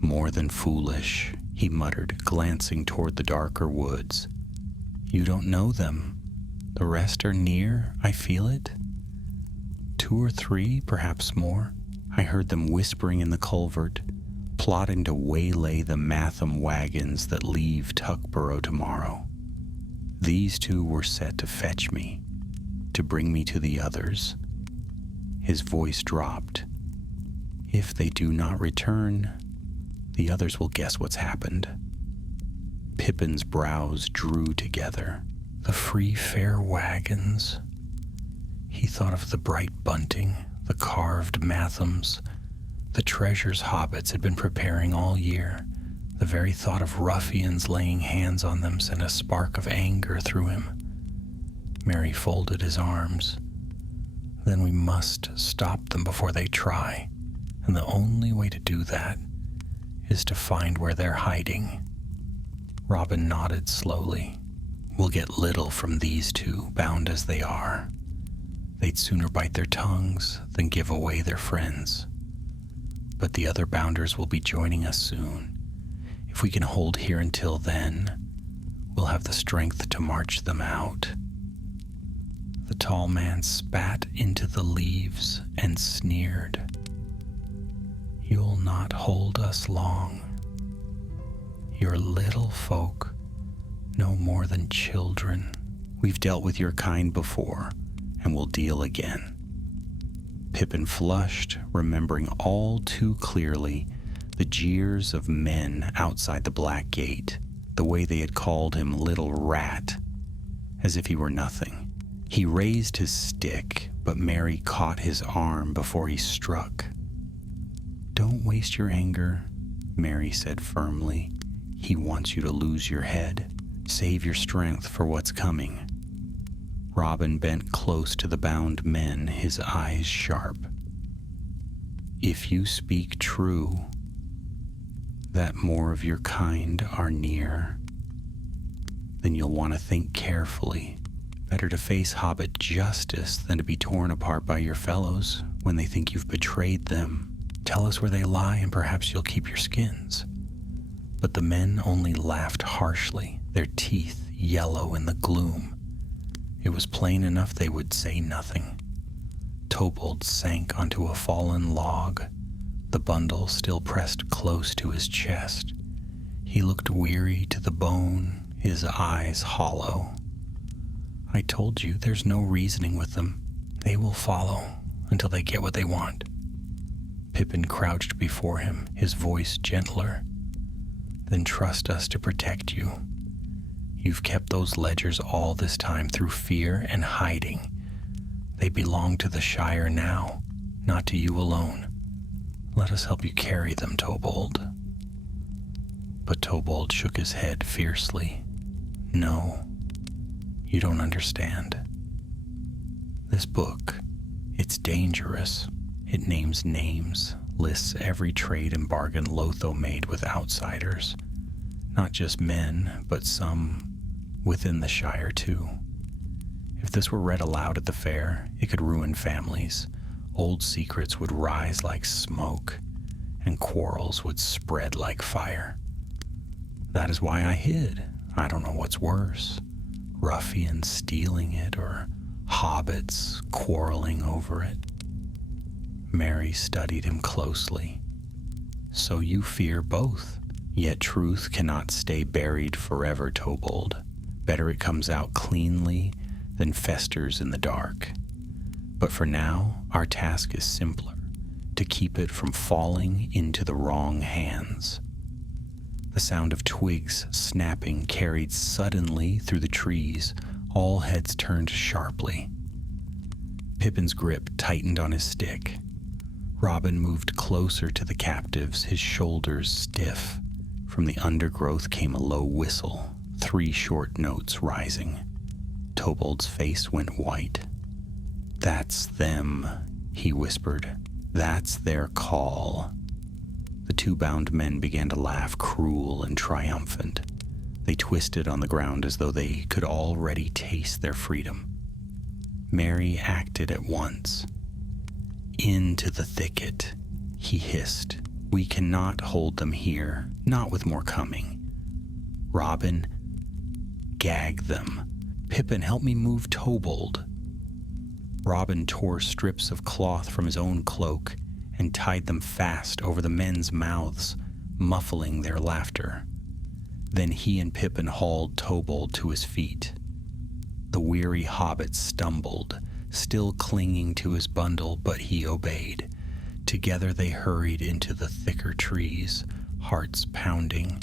"More than foolish," he muttered, glancing toward the darker woods. "You don't know them. The rest are near, I feel it. 2 or 3, perhaps more. I heard them whispering in the culvert, plotting to waylay the Matham wagons that leave Tuckborough tomorrow. These two were set to fetch me, to bring me to the others." His voice dropped. "If they do not return, the others will guess what's happened." Pippin's brows drew together. The free fair wagons. He thought of the bright bunting, the carved Mathams, the treasures hobbits had been preparing all year. The very thought of ruffians laying hands on them sent a spark of anger through him. Merry folded his arms. "Then we must stop them before they try, and the only way to do that is to find where they're hiding." Robin nodded slowly. "We'll get little from these two, bound as they are. They'd sooner bite their tongues than give away their friends. But the other bounders will be joining us soon. If we can hold here until then, we'll have the strength to march them out." The tall man spat into the leaves and sneered. "You'll not hold us long. You're little folk, no more than children. We've dealt with your kind before, and we'll deal again." Pippin flushed, remembering all too clearly the jeers of men outside the Black Gate, the way they had called him little rat, as if he were nothing. He raised his stick, but Mary caught his arm before he struck. "Don't waste your anger," Mary said firmly. "He wants you to lose your head. Save your strength for what's coming." Robin bent close to the bound men, his eyes sharp. "If you speak true, that more of your kind are near, then you'll want to think carefully. Better to face hobbit justice than to be torn apart by your fellows when they think you've betrayed them. Tell us where they lie and perhaps you'll keep your skins." But the men only laughed harshly, their teeth yellow in the gloom. It was plain enough they would say nothing. Tobold sank onto a fallen log, the bundle still pressed close to his chest. He looked weary to the bone, his eyes hollow. "I told you there's no reasoning with them. They will follow until they get what they want." Pippin crouched before him, his voice gentler. "Then trust us to protect you. You've kept those ledgers all this time through fear and hiding. They belong to the Shire now, not to you alone. Let us help you carry them, Tobold." But Tobold shook his head fiercely. "No, you don't understand. This book, it's dangerous. It names names, lists every trade and bargain Lotho made with outsiders. Not just men, but some within the Shire too. If this were read aloud at the fair, it could ruin families. Old secrets would rise like smoke, and quarrels would spread like fire. That is why I hid. I don't know what's worse, ruffians stealing it or hobbits quarreling over it." Mary studied him closely. "So you fear both. Yet truth cannot stay buried forever, Tobold. Better it comes out cleanly than festers in the dark. But for now, our task is simpler, to keep it from falling into the wrong hands." The sound of twigs snapping carried suddenly through the trees. All heads turned sharply. Pippin's grip tightened on his stick. Robin moved closer to the captives, his shoulders stiff. From the undergrowth came a low whistle, 3 short notes rising. Tobold's face went white. "That's them," he whispered. "That's their call." The 2 bound men began to laugh, cruel and triumphant. They twisted on the ground as though they could already taste their freedom. Mary acted at once. "Into the thicket," he hissed. "We cannot hold them here, not with more coming. Robin, gag them. Pippin, help me move Tobold." Robin tore strips of cloth from his own cloak and tied them fast over the men's mouths, muffling their laughter. Then he and Pippin hauled Tobold to his feet. The weary hobbit stumbled, still clinging to his bundle, but he obeyed. Together they hurried into the thicker trees, hearts pounding.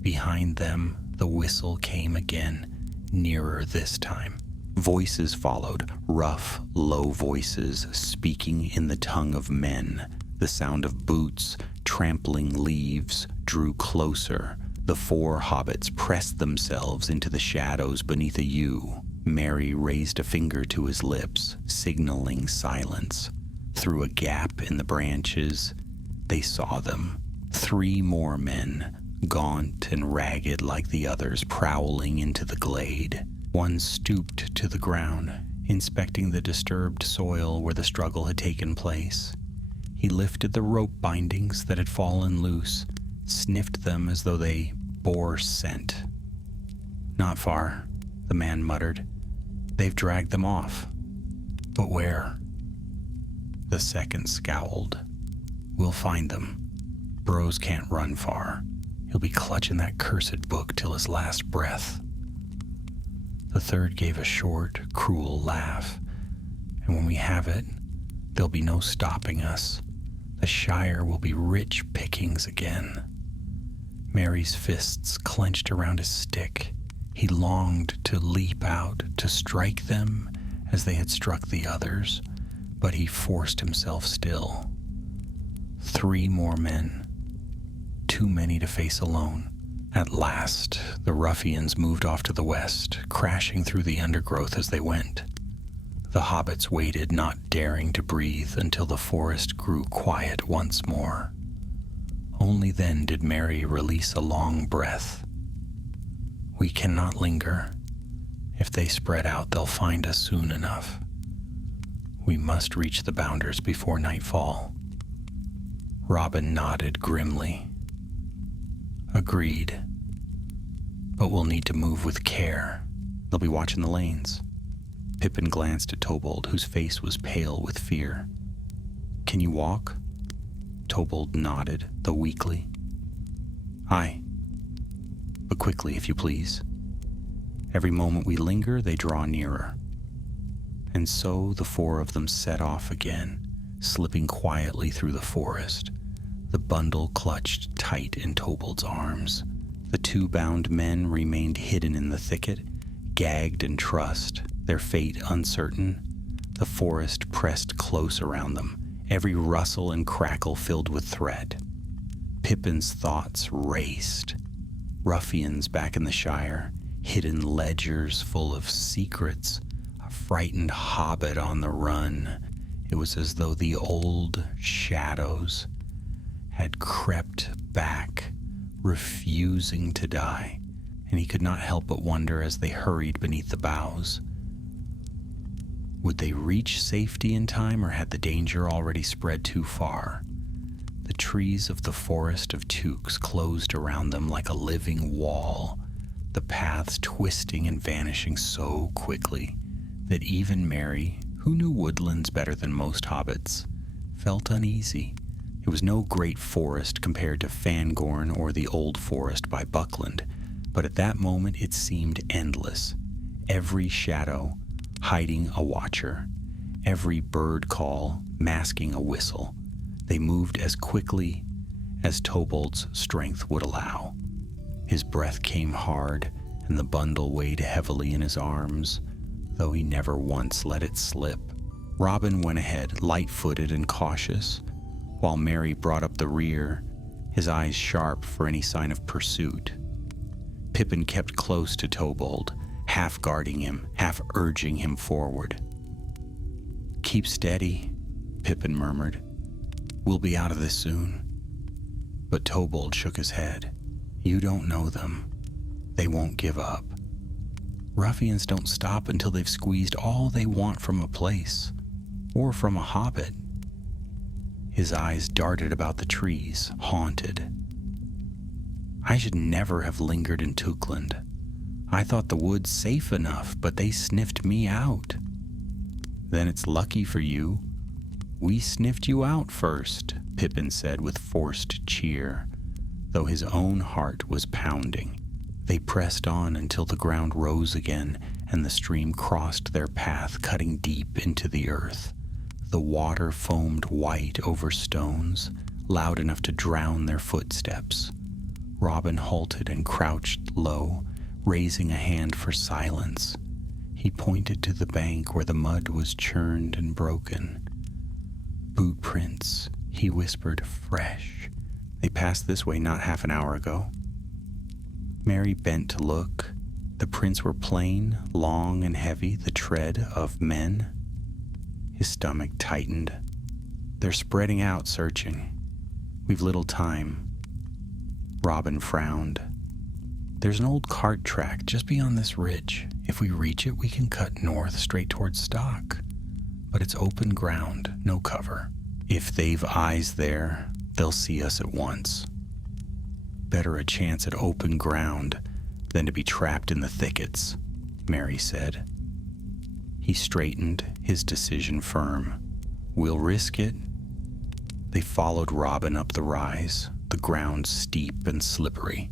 Behind them, the whistle came again, nearer this time. Voices followed, rough, low voices speaking in the tongue of men. The sound of boots trampling leaves drew closer. The 4 hobbits pressed themselves into the shadows beneath a yew. Mary raised a finger to his lips, signaling silence. Through a gap in the branches, they saw them. 3 more men, gaunt and ragged like the others, prowling into the glade. One stooped to the ground, inspecting the disturbed soil where the struggle had taken place. He lifted the rope bindings that had fallen loose, sniffed them as though they bore scent. "Not far," the man muttered. "They've dragged them off." "But where?" The second scowled. "We'll find them. Bros can't run far. He'll be clutching that cursed book till his last breath." The third gave a short, cruel laugh. And when we have it, there'll be no stopping us. The Shire will be rich pickings again. Merry's fists clenched around his stick. He longed to leap out, to strike them as they had struck the others, but he forced himself still. 3 more men, too many to face alone. At last, the ruffians moved off to the west, crashing through the undergrowth as they went. The hobbits waited, not daring to breathe, until the forest grew quiet once more. Only then did Merry release a long breath. We cannot linger. If they spread out, they'll find us soon enough. We must reach the Bounders before nightfall. Robin nodded grimly. Agreed. But we'll need to move with care. They'll be watching the lanes. Pippin glanced at Tobold, whose face was pale with fear. Can you walk? Tobold nodded, though weakly. Aye. But quickly, if you please. Every moment we linger, they draw nearer. And so the 4 of them set off again, slipping quietly through the forest, the bundle clutched tight in Tobold's arms. The 2 bound men remained hidden in the thicket, gagged in trust, their fate uncertain. The forest pressed close around them, every rustle and crackle filled with threat. Pippin's thoughts raced. Ruffians back in the Shire, hidden ledgers full of secrets, a frightened hobbit on the run. It was as though the old shadows had crept back, refusing to die, and he could not help but wonder as they hurried beneath the boughs. Would they reach safety in time, or had the danger already spread too far? The trees of the forest of Tukes closed around them like a living wall, the paths twisting and vanishing so quickly that even Merry, who knew woodlands better than most hobbits, felt uneasy. It was no great forest compared to Fangorn or the Old Forest by Buckland, but at that moment it seemed endless. Every shadow hiding a watcher, every bird call masking a whistle. They moved as quickly as Tobold's strength would allow. His breath came hard, and the bundle weighed heavily in his arms, though he never once let it slip. Robin went ahead, light-footed and cautious, while Merry brought up the rear, his eyes sharp for any sign of pursuit. Pippin kept close to Tobold, half guarding him, half urging him forward. "Keep steady," Pippin murmured. "We'll be out of this soon." But Tobold shook his head. "You don't know them. They won't give up. Ruffians don't stop until they've squeezed all they want from a place, or from a hobbit." His eyes darted about the trees, haunted. "I should never have lingered in Tukland. I thought the woods safe enough, but they sniffed me out." "Then it's lucky for you. We sniffed you out first," Pippin said with forced cheer, though his own heart was pounding. They pressed on until the ground rose again and the stream crossed their path, cutting deep into the earth. The water foamed white over stones, loud enough to drown their footsteps. Robin halted and crouched low, raising a hand for silence. He pointed to the bank where the mud was churned and broken. "Boot prints," he whispered, "fresh. They passed this way not half an hour ago." Merry bent to look. The prints were plain, long and heavy, the tread of men. His stomach tightened. "They're spreading out, searching. We've little time." Robin frowned. "There's an old cart track just beyond this ridge. If we reach it, we can cut north straight towards Stock. But it's open ground, no cover. If they've eyes there, they'll see us at once. Better a chance at open ground than to be trapped in the thickets," Merry said. He straightened, his decision firm. "We'll risk it." They followed Robin up the rise, the ground steep and slippery.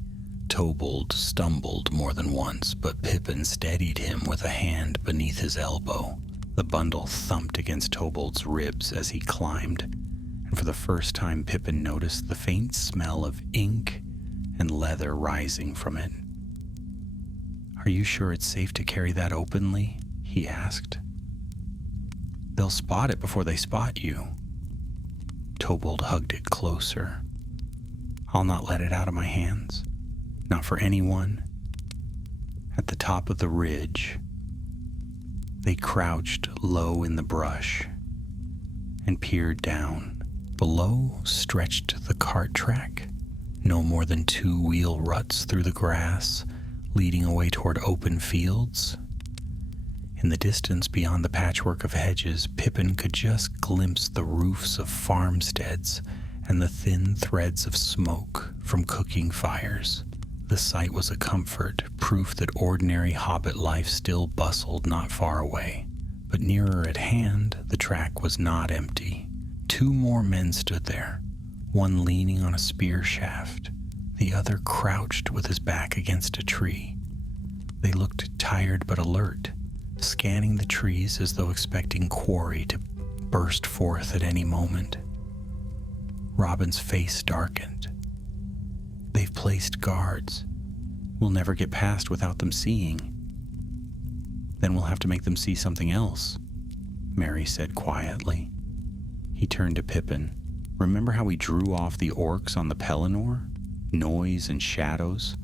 Tobold stumbled more than once, but Pippin steadied him with a hand beneath his elbow. The bundle thumped against Tobold's ribs as he climbed, and for the first time Pippin noticed the faint smell of ink and leather rising from it. "Are you sure it's safe to carry that openly?" he asked. "They'll spot it before they spot you." Tobold hugged it closer. "I'll not let it out of my hands. Not for anyone." At the top of the ridge, they crouched low in the brush and peered down. Below stretched the cart track, no more than 2 wheel ruts through the grass, leading away toward open fields. In the distance beyond the patchwork of hedges, Pippin could just glimpse the roofs of farmsteads and the thin threads of smoke from cooking fires. The sight was a comfort, proof that ordinary hobbit life still bustled not far away. But nearer at hand, the track was not empty. 2 more men stood there, one leaning on a spear shaft, the other crouched with his back against a tree. They looked tired but alert, scanning the trees as though expecting quarry to burst forth at any moment. Robin's face darkened. "They've placed guards. We'll never get past without them seeing." "Then we'll have to make them see something else," Merry said quietly. He turned to Pippin. "Remember how we drew off the orcs on the Pelennor? Noise and shadows.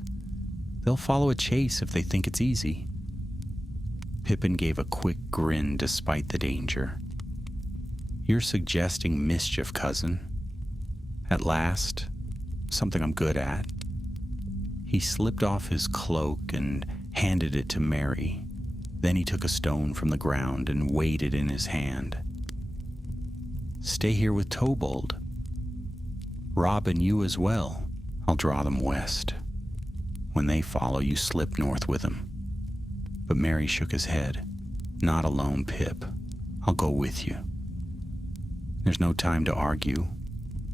They'll follow a chase if they think it's easy." Pippin gave a quick grin despite the danger. "You're suggesting mischief, cousin. At last, something I'm good at." He slipped off his cloak and handed it to Merry. Then he took a stone from the ground and weighed it in his hand. "Stay here with Tobold. Robin, you as well. I'll draw them west. When they follow, you slip north with them." But Merry shook his head. "Not alone, Pip. I'll go with you." "There's no time to argue,"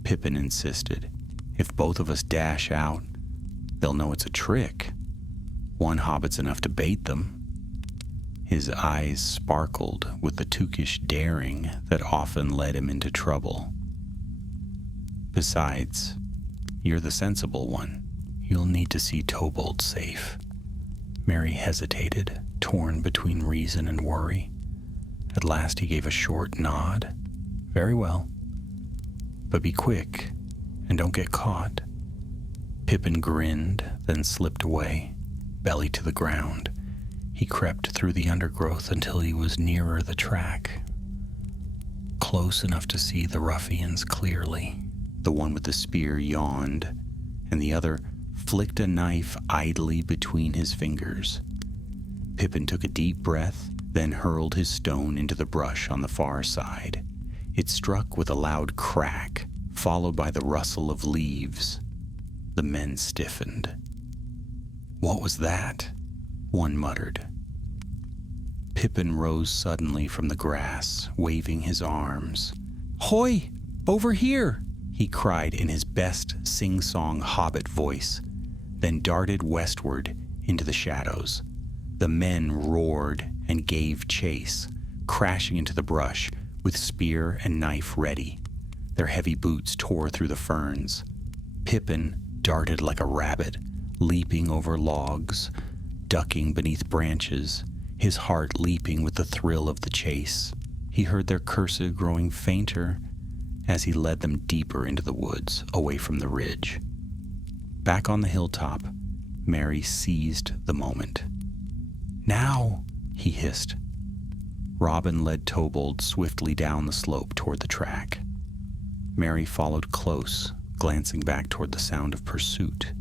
Pippin insisted. "If both of us dash out, they'll know it's a trick. One hobbit's enough to bait them." His eyes sparkled with the Tukish daring that often led him into trouble. "Besides, you're the sensible one. You'll need to see Tobold safe." Merry hesitated, torn between reason and worry. At last he gave a short nod. "Very well. But be quick, and don't get caught." Pippin grinned, then slipped away, belly to the ground. He crept through the undergrowth until he was nearer the track, close enough to see the ruffians clearly. The one with the spear yawned, and the other flicked a knife idly between his fingers. Pippin took a deep breath, then hurled his stone into the brush on the far side. It struck with a loud crack, followed by the rustle of leaves. The men stiffened. "What was that?" one muttered. Pippin rose suddenly from the grass, waving his arms. "Hoy! Over here!" he cried in his best sing-song hobbit voice, then darted westward into the shadows. The men roared and gave chase, crashing into the brush with spear and knife ready. Their heavy boots tore through the ferns. Pippin darted like a rabbit, leaping over logs, ducking beneath branches, his heart leaping with the thrill of the chase. He heard their curses growing fainter as he led them deeper into the woods, away from the ridge. Back on the hilltop, Merry seized the moment. "Now!" he hissed. Robin led Tobold swiftly down the slope toward the track. Merry followed close, glancing back toward the sound of pursuit.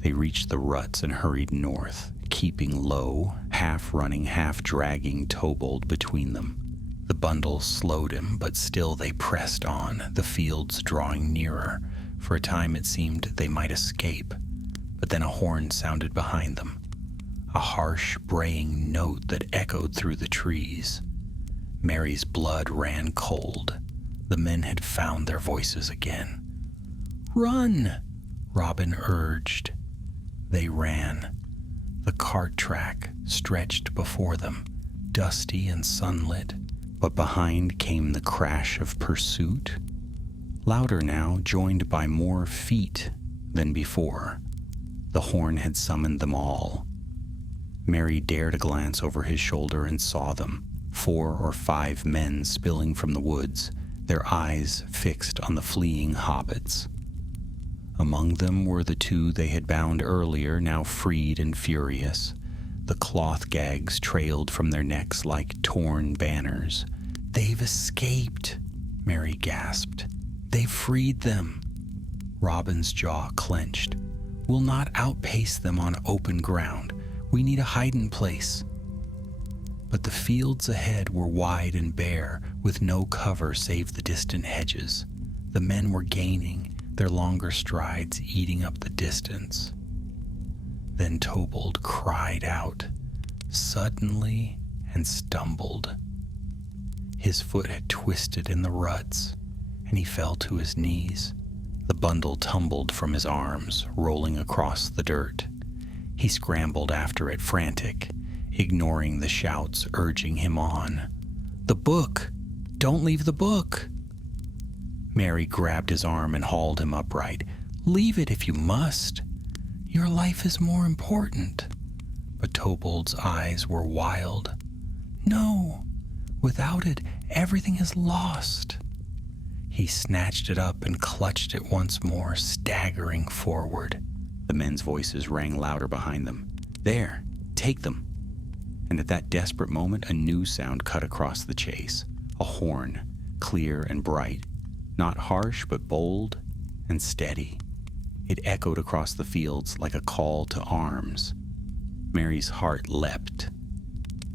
They reached the ruts and hurried north, keeping low, half-running, half-dragging Tobold between them. The bundle slowed him, but still they pressed on, the fields drawing nearer. For a time it seemed they might escape, but then a horn sounded behind them, a harsh, braying note that echoed through the trees. Merry's blood ran cold. The men had found their voices again. "Run!" Robin urged. They ran. The cart track stretched before them, dusty and sunlit, but behind came the crash of pursuit, louder now, joined by more feet than before. The horn had summoned them all. Merry dared a glance over his shoulder and saw them, 4 or 5 men spilling from the woods, their eyes fixed on the fleeing hobbits. Among them were the 2 they had bound earlier, now freed and furious. The cloth gags trailed from their necks like torn banners. "They've escaped," Merry gasped. "They've freed them." Robin's jaw clenched. "We'll not outpace them on open ground. We need a hiding place." But the fields ahead were wide and bare, with no cover save the distant hedges. The men were gaining, their longer strides eating up the distance. Then Tobold cried out, suddenly, and stumbled. His foot had twisted in the ruts, and he fell to his knees. The bundle tumbled from his arms, rolling across the dirt. He scrambled after it, frantic, ignoring the shouts urging him on. "The book! Don't leave the book!" Merry grabbed his arm and hauled him upright. "Leave it if you must. Your life is more important." But Tobold's eyes were wild. "No, without it, everything is lost." He snatched it up and clutched it once more, staggering forward. The men's voices rang louder behind them. "There, take them." And at that desperate moment, a new sound cut across the chase. A horn, clear and bright, not harsh but bold and steady. It echoed across the fields like a call to arms. Merry's heart leapt.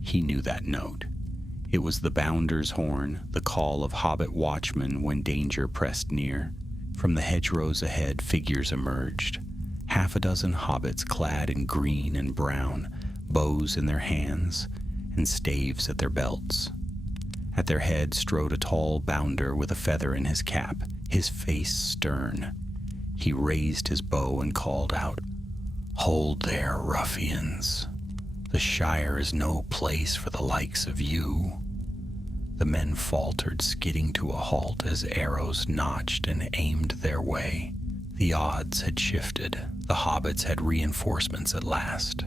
He knew that note. It was the bounder's horn, the call of hobbit watchmen when danger pressed near. From the hedgerows ahead, figures emerged. 6 hobbits clad in green and brown, bows in their hands, and staves at their belts. At their head strode a tall bounder with a feather in his cap, his face stern. He raised his bow and called out, "Hold there, ruffians. The Shire is no place for the likes of you." The men faltered, skidding to a halt as arrows notched and aimed their way. The odds had shifted. The hobbits had reinforcements at last.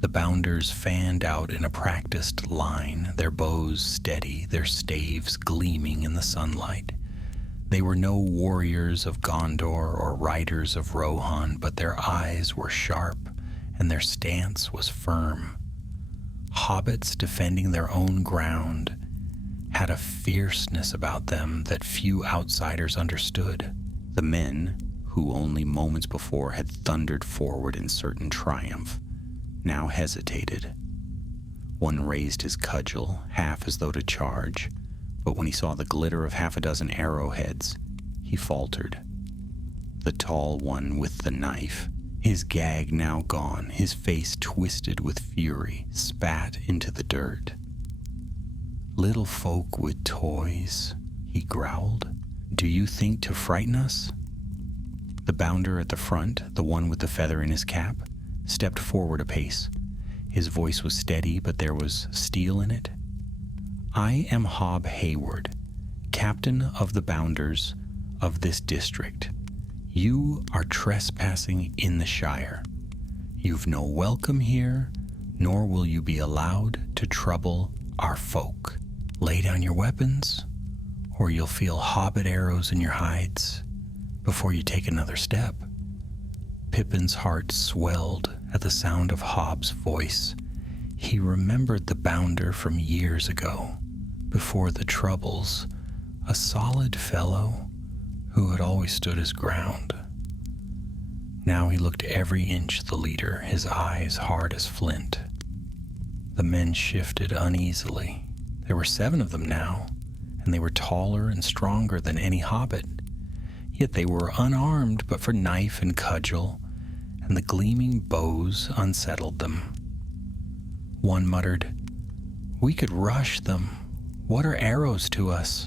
The bounders fanned out in a practiced line, their bows steady, their staves gleaming in the sunlight. They were no warriors of Gondor or riders of Rohan, but their eyes were sharp and their stance was firm. Hobbits defending their own ground had a fierceness about them that few outsiders understood. The men, who only moments before had thundered forward in certain triumph, now hesitated. One raised his cudgel, half as though to charge, but when he saw the glitter of 6 arrowheads, he faltered. The tall one with the knife, his gag now gone, his face twisted with fury, spat into the dirt. "Little folk with toys," he growled. "Do you think to frighten us?" The bounder at the front, the one with the feather in his cap, stepped forward a pace. His voice was steady, but there was steel in it. "I am Hob Hayward, captain of the bounders of this district. You are trespassing in the Shire. You've no welcome here, nor will you be allowed to trouble our folk. Lay down your weapons, or you'll feel hobbit arrows in your hides before you take another step." Pippin's heart swelled at the sound of Hob's voice. He remembered the bounder from years ago, before the Troubles, a solid fellow who had always stood his ground. Now he looked every inch the leader, his eyes hard as flint. The men shifted uneasily. There were 7 of them now, and they were taller and stronger than any hobbit. Yet they were unarmed but for knife and cudgel, and the gleaming bows unsettled them. One muttered, "We could rush them. What are arrows to us?"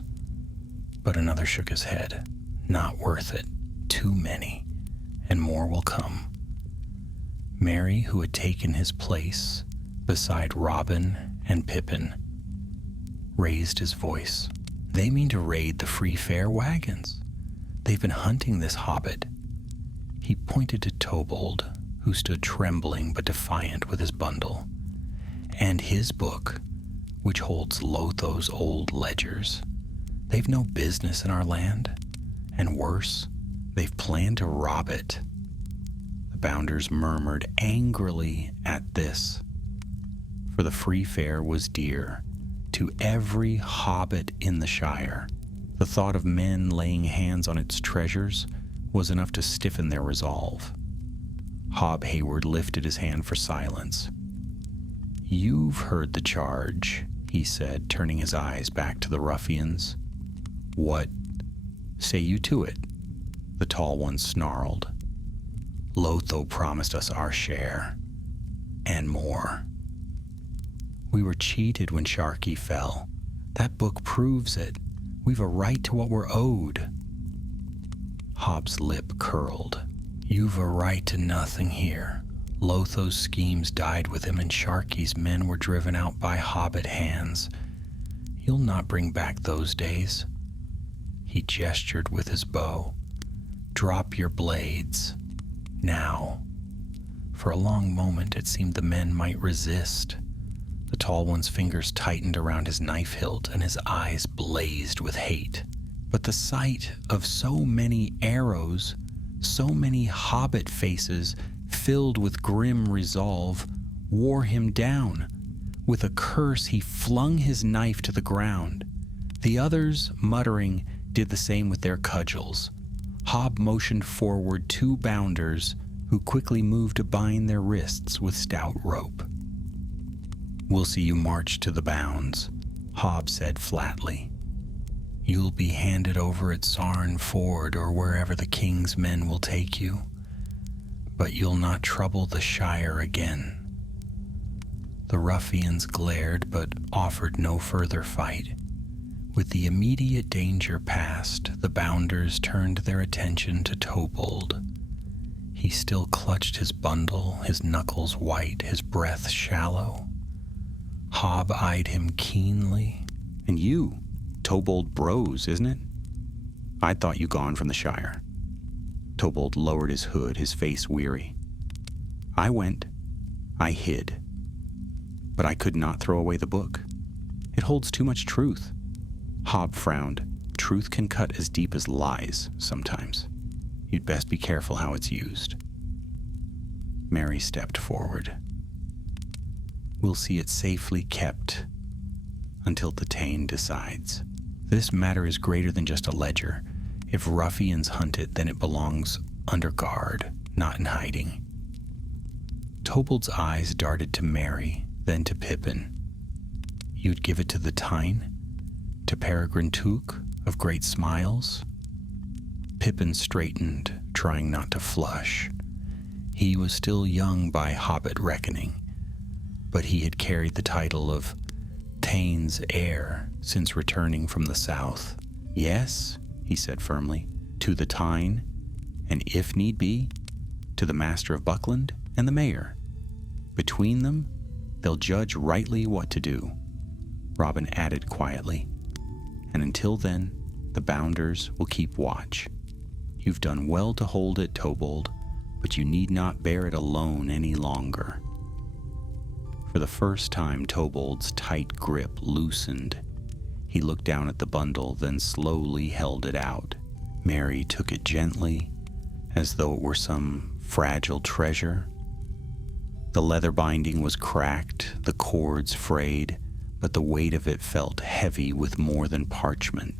But another shook his head. "Not worth it. Too many, and more will come." Merry, who had taken his place beside Robin And Pippin raised his voice. "They mean to raid the free fare wagons. They've been hunting this hobbit." He pointed to Tobold, who stood trembling but defiant with his bundle, and his book, which holds Lotho's old ledgers. "They've no business in our land, and worse, they've planned to rob it." The Bounders murmured angrily at this, for the free fare was dear to every hobbit in the Shire. The thought of men laying hands on its treasures was enough to stiffen their resolve. Hob Hayward lifted his hand for silence. "You've heard the charge," he said, turning his eyes back to the ruffians. "What say you to it?" The tall one snarled. "Lotho promised us our share, and more. We were cheated when Sharky fell. That book proves it. We've a right to what we're owed." Hob's lip curled. "You've a right to nothing here. Lotho's schemes died with him, and Sharky's men were driven out by hobbit hands. You'll not bring back those days." He gestured with his bow. "Drop your blades. Now." For a long moment it seemed the men might resist. The tall one's fingers tightened around his knife hilt, and his eyes blazed with hate. But the sight of so many arrows, so many hobbit faces filled with grim resolve, wore him down. With a curse, he flung his knife to the ground. The others, muttering, did the same with their cudgels. Hob motioned forward 2 Bounders, who quickly moved to bind their wrists with stout rope. "We'll see you march to the bounds," Hob said flatly. "You'll be handed over at Sarn Ford or wherever the king's men will take you, but you'll not trouble the Shire again." The ruffians glared but offered no further fight. With the immediate danger past, the Bounders turned their attention to Tobold. He still clutched his bundle, his knuckles white, his breath shallow. Hob eyed him keenly. "And you, Tobold Bros, isn't it? I'd thought you gone from the Shire." Tobold lowered his hood, his face weary. "I went. I hid. But I could not throw away the book. It holds too much truth." Hob frowned. "Truth can cut as deep as lies sometimes. You'd best be careful how it's used." Mary stepped forward. "We'll see it safely kept until the Tane decides. This matter is greater than just a ledger. If ruffians hunt it, then it belongs under guard, not in hiding." Tobold's eyes darted to Mary, then to Pippin. "You'd give it to the Tyne? To Peregrine Tuke of Great Smiles?" Pippin straightened, trying not to flush. He was still young by hobbit reckoning, but he had carried the title of Thane's heir since returning from the south. "Yes," he said firmly, "to the Tyne, and if need be, to the Master of Buckland and the Mayor. Between them, they'll judge rightly what to do." Robin added quietly, "And until then, the Bounders will keep watch. You've done well to hold it, Tobold, but you need not bear it alone any longer." For the first time, Tobold's tight grip loosened. He looked down at the bundle, then slowly held it out. Mary took it gently, as though it were some fragile treasure. The leather binding was cracked, the cords frayed, but the weight of it felt heavy with more than parchment.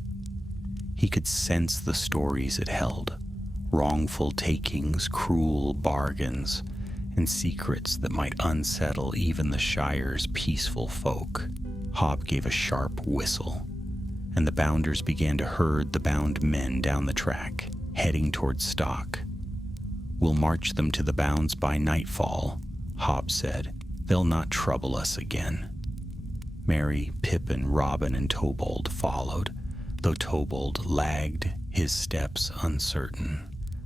He could sense the stories it held, wrongful takings, cruel bargains, and secrets that might unsettle even the Shire's peaceful folk. Hob gave a sharp whistle, and the Bounders began to herd the bound men down the track, heading towards Stock. "We'll march them to the bounds by nightfall," Hob said. "They'll not trouble us again." Mary, Pippin, Robin, and Tobold followed, though Tobold lagged, his steps uncertain.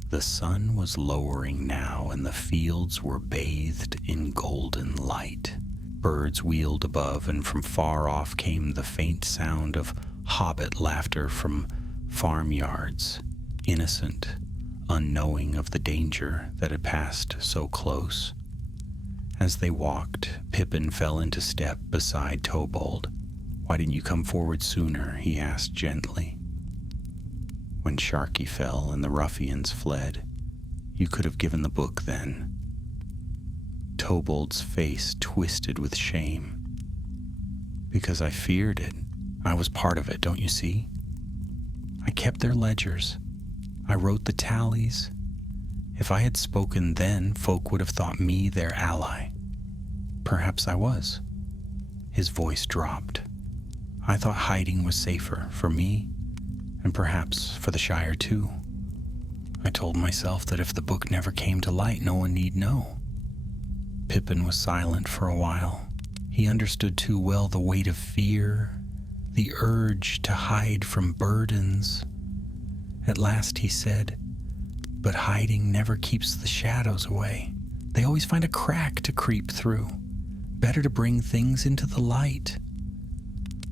The sun was lowering now, and the fields were bathed in golden light. Birds wheeled above, and from far off came the faint sound of hobbit laughter from farmyards, innocent, unknowing of the danger that had passed so close. As they walked, Pippin fell into step beside Tobold. "Why didn't you come forward sooner?" he asked gently. "When Sharkey fell and the ruffians fled, you could have given the book then." Tobold's face twisted with shame. "Because I feared it. I was part of it, don't you see? I kept their ledgers. I wrote the tallies. If I had spoken then, folk would have thought me their ally. Perhaps I was." His voice dropped. "I thought hiding was safer for me, and perhaps for the Shire too. I told myself that if the book never came to light, no one need know." Pippin was silent for a while. He understood too well the weight of fear, the urge to hide from burdens. At last he said, "But hiding never keeps the shadows away. They always find a crack to creep through. Better to bring things into the light."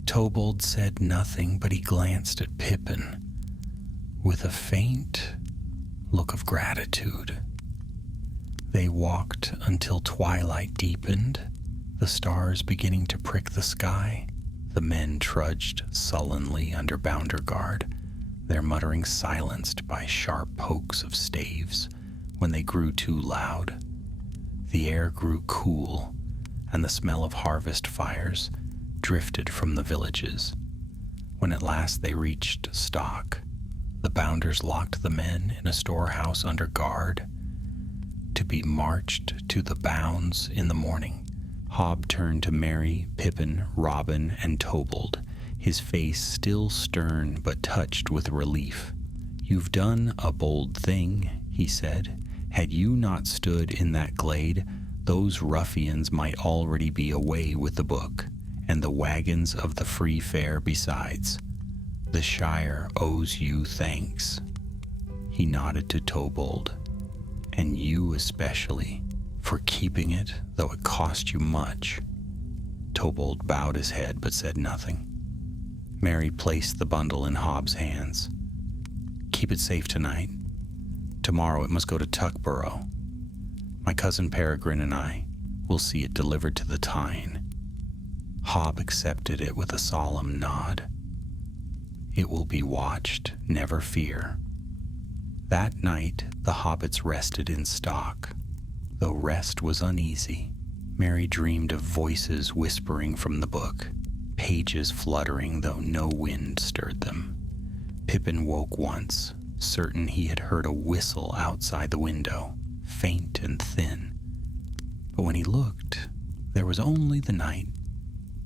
Tobold said nothing, but he glanced at Pippin with a faint look of gratitude. They walked until twilight deepened, the stars beginning to prick the sky. The men trudged sullenly under bounder guard, their muttering silenced by sharp pokes of staves when they grew too loud. The air grew cool, and the smell of harvest fires drifted from the villages. When at last they reached Stock, the bounders locked the men in a storehouse under guard, to be marched to the bounds in the morning. Hob turned to Merry, Pippin, Robin, and Tobold, his face still stern but touched with relief. "You've done a bold thing," he said. "Had you not stood in that glade, those ruffians might already be away with the book, and the wagons of the free fare besides. The Shire owes you thanks." He nodded to Tobold. "And you especially, for keeping it, though it cost you much." Tobold bowed his head but said nothing. Mary placed the bundle in Hob's hands. "Keep it safe tonight. Tomorrow it must go to Tuckborough. My cousin Peregrine and I will see it delivered to the Tyne." Hob accepted it with a solemn nod. "It will be watched, never fear." That night the hobbits rested in Stock. Though rest was uneasy, Mary dreamed of voices whispering from the book, pages fluttering though no wind stirred them. Pippin woke once, certain he had heard a whistle outside the window, faint and thin. But when he looked, there was only the night,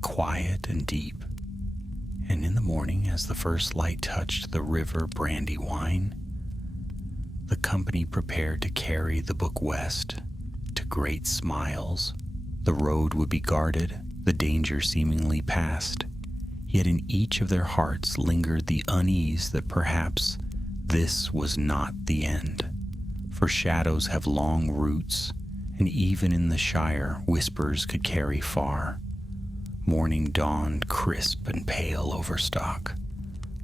quiet and deep. And in the morning, as the first light touched the river Brandywine, the company prepared to carry the book west, to Great Smiles. The road would be guarded, the danger seemingly past, yet in each of their hearts lingered the unease that perhaps this was not the end. For shadows have long roots, and even in the Shire whispers could carry far. Morning dawned crisp and pale over Stock,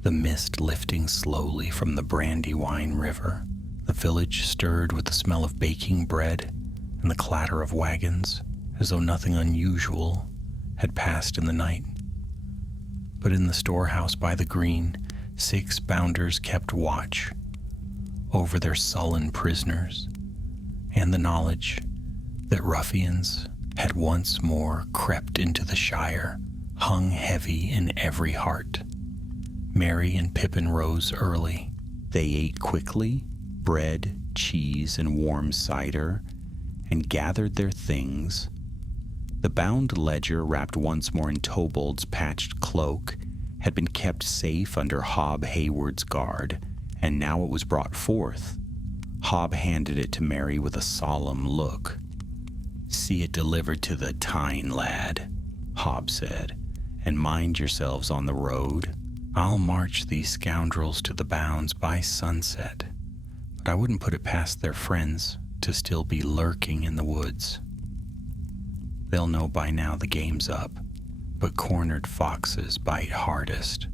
the mist lifting slowly from the Brandywine River. The village stirred with the smell of baking bread and the clatter of wagons, as though nothing unusual had passed in the night. But in the storehouse by the green, 6 bounders kept watch over their sullen prisoners, and the knowledge that ruffians had once more crept into the Shire hung heavy in every heart. Merry and Pippin rose early. They ate quickly, bread, cheese, and warm cider, and gathered their things. The bound ledger, wrapped once more in Tobold's patched cloak, had been kept safe under Hob Hayward's guard, and now it was brought forth. Hob handed it to Merry with a solemn look. "See it delivered to the Tyne, lad," Hob said, "and mind yourselves on the road. I'll march these scoundrels to the bounds by sunset, but I wouldn't put it past their friends to still be lurking in the woods." They'll know by now the game's up, but cornered foxes bite hardest.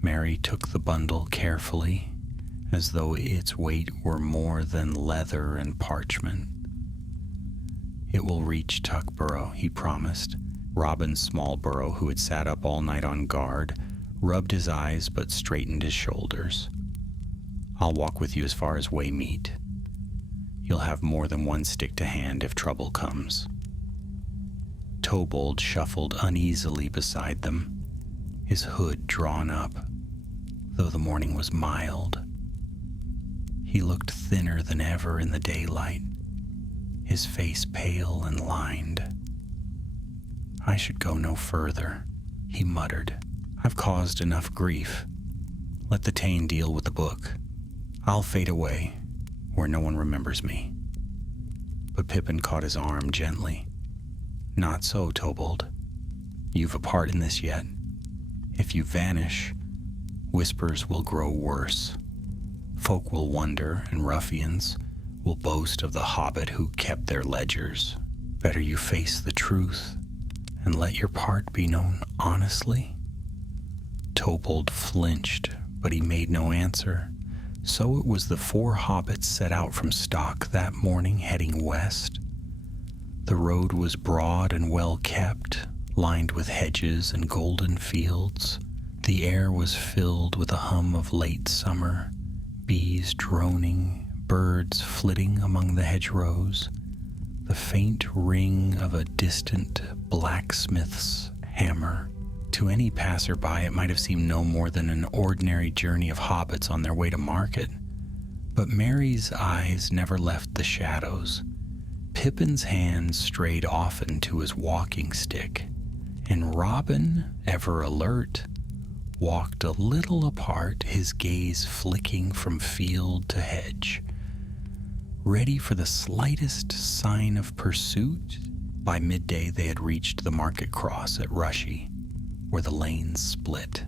Mary took the bundle carefully, as though its weight were more than leather and parchment. It will reach Tuckborough, he promised. Robin Smallborough, who had sat up all night on guard, rubbed his eyes but straightened his shoulders. I'll walk with you as far as Waymeet. You'll have more than one stick to hand if trouble comes. Tobold shuffled uneasily beside them, his hood drawn up, though the morning was mild. He looked thinner than ever in the daylight, his face pale and lined. I should go no further, he muttered. I've caused enough grief. Let the Tane deal with the book. I'll fade away, where no one remembers me. But Pippin caught his arm gently. Not so, Tobold. You've a part in this yet. If you vanish, whispers will grow worse. Folk will wonder, and ruffians will boast of the hobbit who kept their ledgers. Better you face the truth and let your part be known honestly. Tobold flinched, but he made no answer. So it was the 4 hobbits set out from Stock that morning, heading west. The road was broad and well kept, lined with hedges and golden fields. The air was filled with a hum of late summer, bees droning, birds flitting among the hedgerows, the faint ring of a distant blacksmith's hammer. To any passerby, it might have seemed no more than an ordinary journey of hobbits on their way to market. But Mary's eyes never left the shadows. Pippin's hand strayed often to his walking stick, and Robin, ever alert, walked a little apart, his gaze flicking from field to hedge, ready for the slightest sign of pursuit. By midday they had reached the market cross at Rushy, where the lanes split.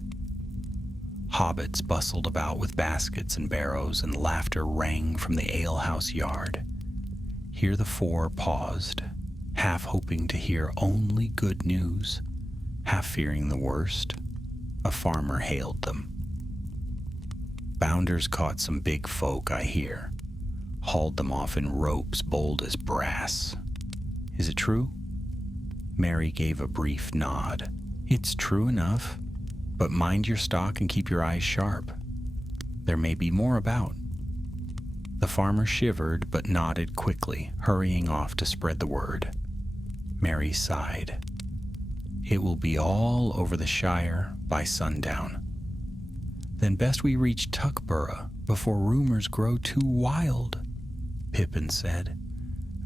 Hobbits bustled about with baskets and barrows, and laughter rang from the alehouse yard. Here the 4 paused, half hoping to hear only good news, half fearing the worst. A farmer hailed them. Bounders caught some big folk, I hear. Hauled them off in ropes bold as brass. Is it true? Mary gave a brief nod. It's true enough, but mind your stock and keep your eyes sharp. There may be more about. The farmer shivered but nodded quickly, hurrying off to spread the word. Mary sighed. It will be all over the Shire by sundown. Then best we reach Tuckborough before rumors grow too wild, Pippin said.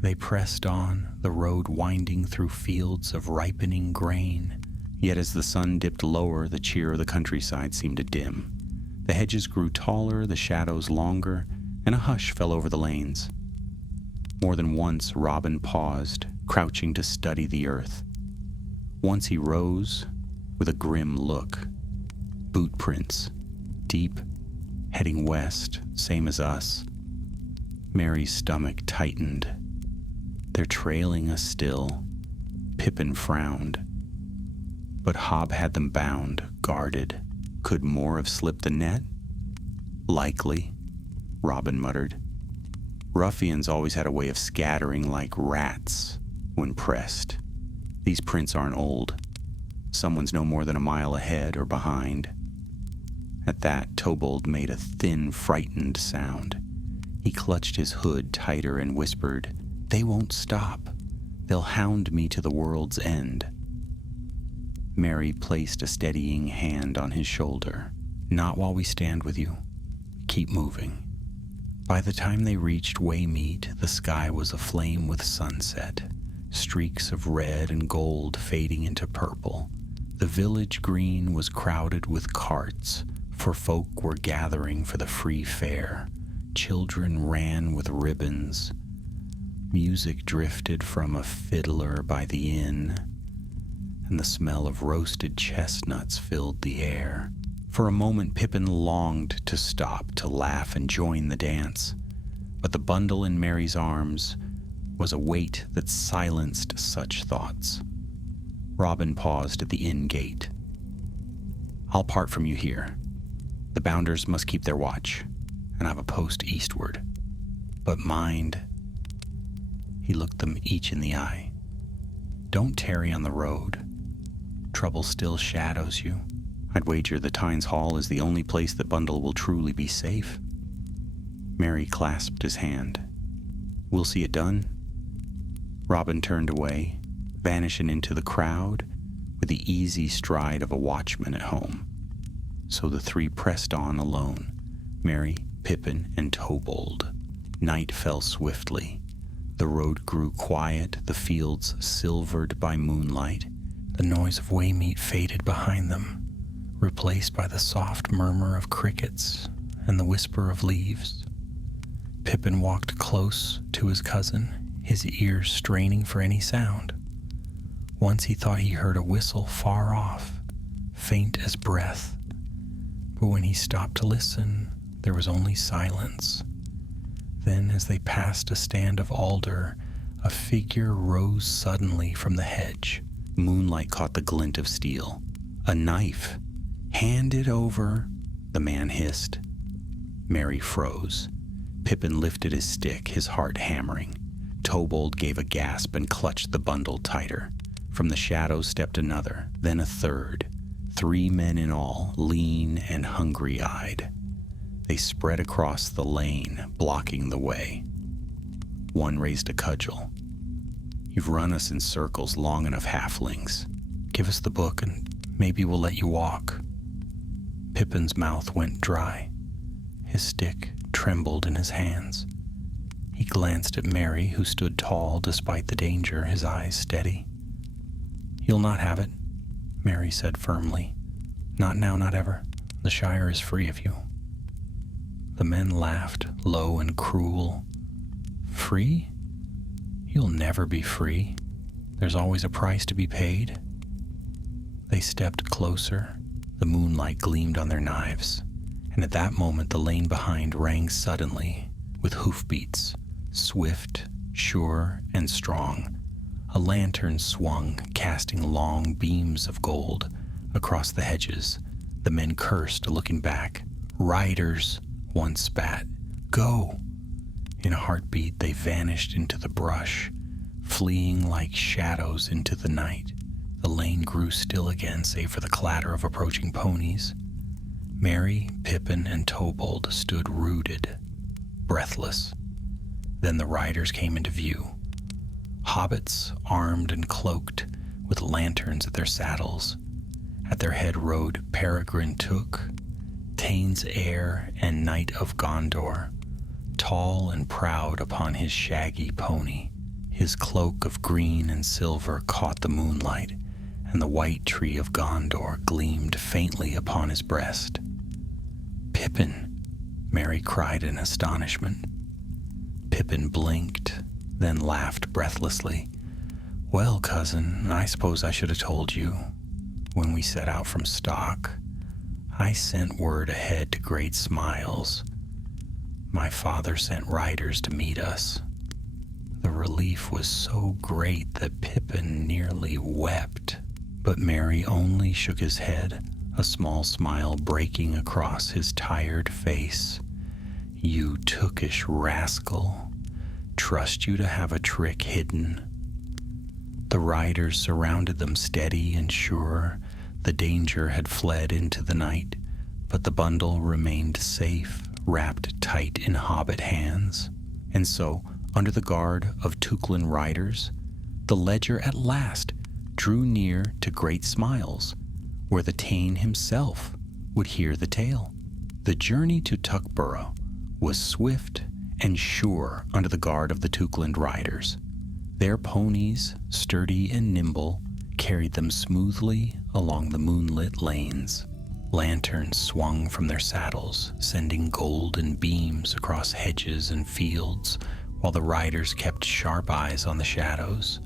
They pressed on, the road winding through fields of ripening grain. Yet as the sun dipped lower, the cheer of the countryside seemed to dim. The hedges grew taller, the shadows longer, and a hush fell over the lanes. More than once Robin paused, crouching to study the earth. Once he rose, with a grim look. Boot prints, deep, heading west, same as us. Mary's stomach tightened. They're trailing us still. Pippin frowned. But Hob had them bound, guarded. Could more have slipped the net? Likely, Robin muttered. Ruffians always had a way of scattering like rats when pressed. These prints aren't old. Someone's no more than a mile ahead or behind. At that, Tobold made a thin, frightened sound. He clutched his hood tighter and whispered, They won't stop. They'll hound me to the world's end. Mary placed a steadying hand on his shoulder. Not while we stand with you. Keep moving. By the time they reached Waymeet, the sky was aflame with sunset, streaks of red and gold fading into purple. The village green was crowded with carts, for folk were gathering for the free fair. Children ran with ribbons. Music drifted from a fiddler by the inn, and the smell of roasted chestnuts filled the air. For a moment Pippin longed to stop, to laugh and join the dance, but the bundle in Mary's arms was a weight that silenced such thoughts. Robin paused at the inn gate. "I'll part from you here. The bounders must keep their watch, and I've a post eastward. But mind," he looked them each in the eye, "don't tarry on the road. Trouble still shadows you. I'd wager the Tynes Hall is the only place that Bundle will truly be safe." Merry clasped his hand. "We'll see it done." Robin turned away, vanishing into the crowd with the easy stride of a watchman at home. So the three pressed on alone, Merry, Pippin, and Tobold. Night fell swiftly. The road grew quiet, the fields silvered by moonlight. The noise of waymeat faded behind them, replaced by the soft murmur of crickets and the whisper of leaves. Pippin walked close to his cousin, his ears straining for any sound. Once he thought he heard a whistle far off, faint as breath. But when he stopped to listen, there was only silence. Then, as they passed a stand of alder, a figure rose suddenly from the hedge. Moonlight caught the glint of steel. "A knife! Hand it over!" the man hissed. Merry froze. Pippin lifted his stick, his heart hammering. Tobold gave a gasp and clutched the bundle tighter. From the shadows stepped another, then a third. 3 men in all, lean and hungry-eyed. They spread across the lane, blocking the way. One raised a cudgel. "You've run us in circles long enough, halflings. Give us the book and maybe we'll let you walk." Pippin's mouth went dry. His stick trembled in his hands. He glanced at Merry, who stood tall despite the danger, his eyes steady. "You'll not have it," Merry said firmly. "Not now, not ever. The Shire is free of you." The men laughed, low and cruel. "Free? You'll never be free. There's always a price to be paid." They stepped closer. The moonlight gleamed on their knives, and at that moment the lane behind rang suddenly with hoofbeats, swift, sure, and strong. A lantern swung, casting long beams of gold across the hedges. The men cursed, looking back. "Riders!" one spat. "Go!" In a heartbeat, they vanished into the brush, fleeing like shadows into the night. The lane grew still again, save for the clatter of approaching ponies. Merry, Pippin, and Tobold stood rooted, breathless. Then the riders came into view. Hobbits, armed and cloaked, with lanterns at their saddles. At their head rode Peregrine Took, Taine's heir and Knight of Gondor, tall and proud upon his shaggy pony. His cloak of green and silver caught the moonlight, and the white tree of Gondor gleamed faintly upon his breast. "Pippin!" Merry cried in astonishment. Pippin blinked, then laughed breathlessly. "Well, cousin, I suppose I should have told you. When we set out from Stock, I sent word ahead to Great Smiles. My father sent riders to meet us." The relief was so great that Pippin nearly wept, but Merry only shook his head, a small smile breaking across his tired face. "You Tookish rascal. Trust you to have a trick hidden." The riders surrounded them steady and sure. The danger had fled into the night, but the bundle remained safe, wrapped tight in hobbit hands. And so, under the guard of Tuklen riders, the ledger at last drew near to Great Smiles, where the Taine himself would hear the tale. The journey to Tuckborough was swift and sure under the guard of the Tukland riders. Their ponies, sturdy and nimble, carried them smoothly along the moonlit lanes. Lanterns swung from their saddles, sending golden beams across hedges and fields, while the riders kept sharp eyes on the shadows.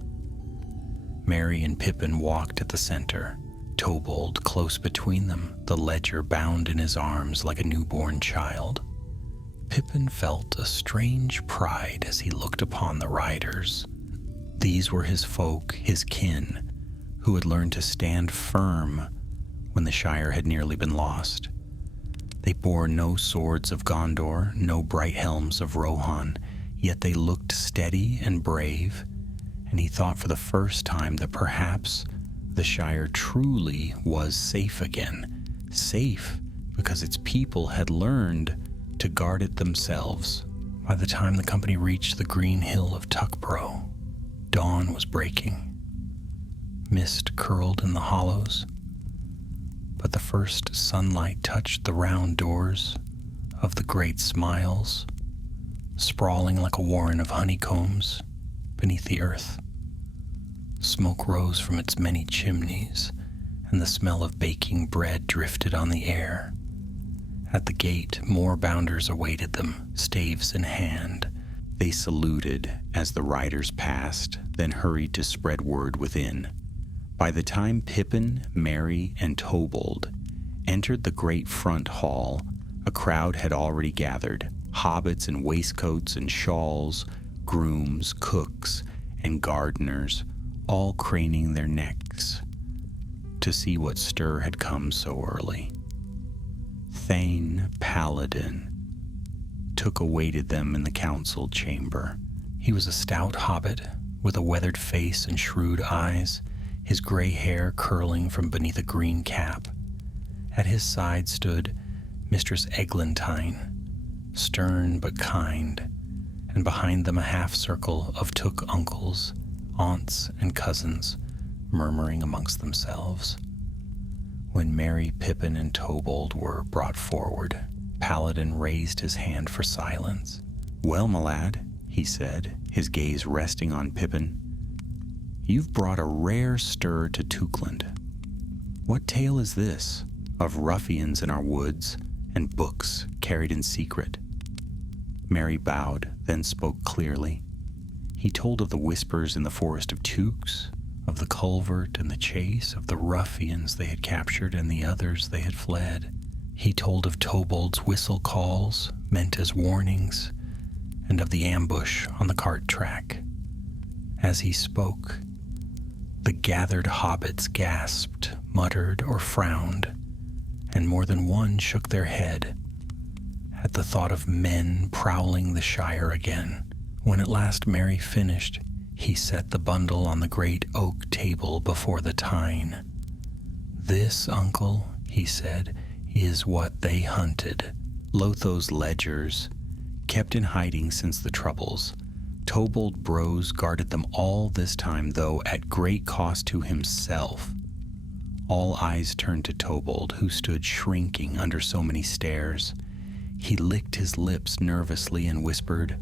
Merry and Pippin walked at the center, Tobold close between them, the ledger bound in his arms like a newborn child. Pippin felt a strange pride as he looked upon the riders. These were his folk, his kin, who had learned to stand firm when the Shire had nearly been lost. They bore no swords of Gondor, no bright helms of Rohan, yet they looked steady and brave, and he thought for the first time that perhaps the Shire truly was safe again. Safe because its people had learned to guard it themselves. By the time the company reached the green hill of Tuckborough, dawn was breaking. Mist curled in the hollows, but the first sunlight touched the round doors of the great smiles, sprawling like a warren of honeycombs beneath the earth. Smoke rose from its many chimneys, and the smell of baking bread drifted on the air. At the gate, more bounders awaited them, staves in hand. They saluted as the riders passed, then hurried to spread word within. By the time Pippin, Merry, and Tobold entered the great front hall, a crowd had already gathered, hobbits in waistcoats and shawls, grooms, cooks, and gardeners, all craning their necks to see what stir had come so early. Thane Paladin Tukes awaited them in the council chamber. He was a stout hobbit with a weathered face and shrewd eyes, his gray hair curling from beneath a green cap. At his side stood Mistress Eglantine, stern but kind, and behind them a half-circle of Took uncles, aunts, and cousins, murmuring amongst themselves. When Merry, Pippin, and Tobold were brought forward, Paladin raised his hand for silence. "Well, my lad," he said, his gaze resting on Pippin, "you've brought a rare stir to Tookland. What tale is this of ruffians in our woods and books carried in secret?" Merry bowed, then spoke clearly. He told of the whispers in the forest of Tukes, of the culvert and the chase, of the ruffians they had captured and the others they had fled. He told of Tobold's whistle calls, meant as warnings, and of the ambush on the cart track. As he spoke, the gathered hobbits gasped, muttered, or frowned, and more than one shook their head at the thought of men prowling the Shire again. When at last Merry finished, he set the bundle on the great oak table before the Tyne. "This, uncle," he said, "is what they hunted. Lotho's ledgers, kept in hiding since the Troubles. Tobold Bros guarded them all this time, though at great cost to himself." All eyes turned to Tobold, who stood shrinking under so many stares. He licked his lips nervously and whispered,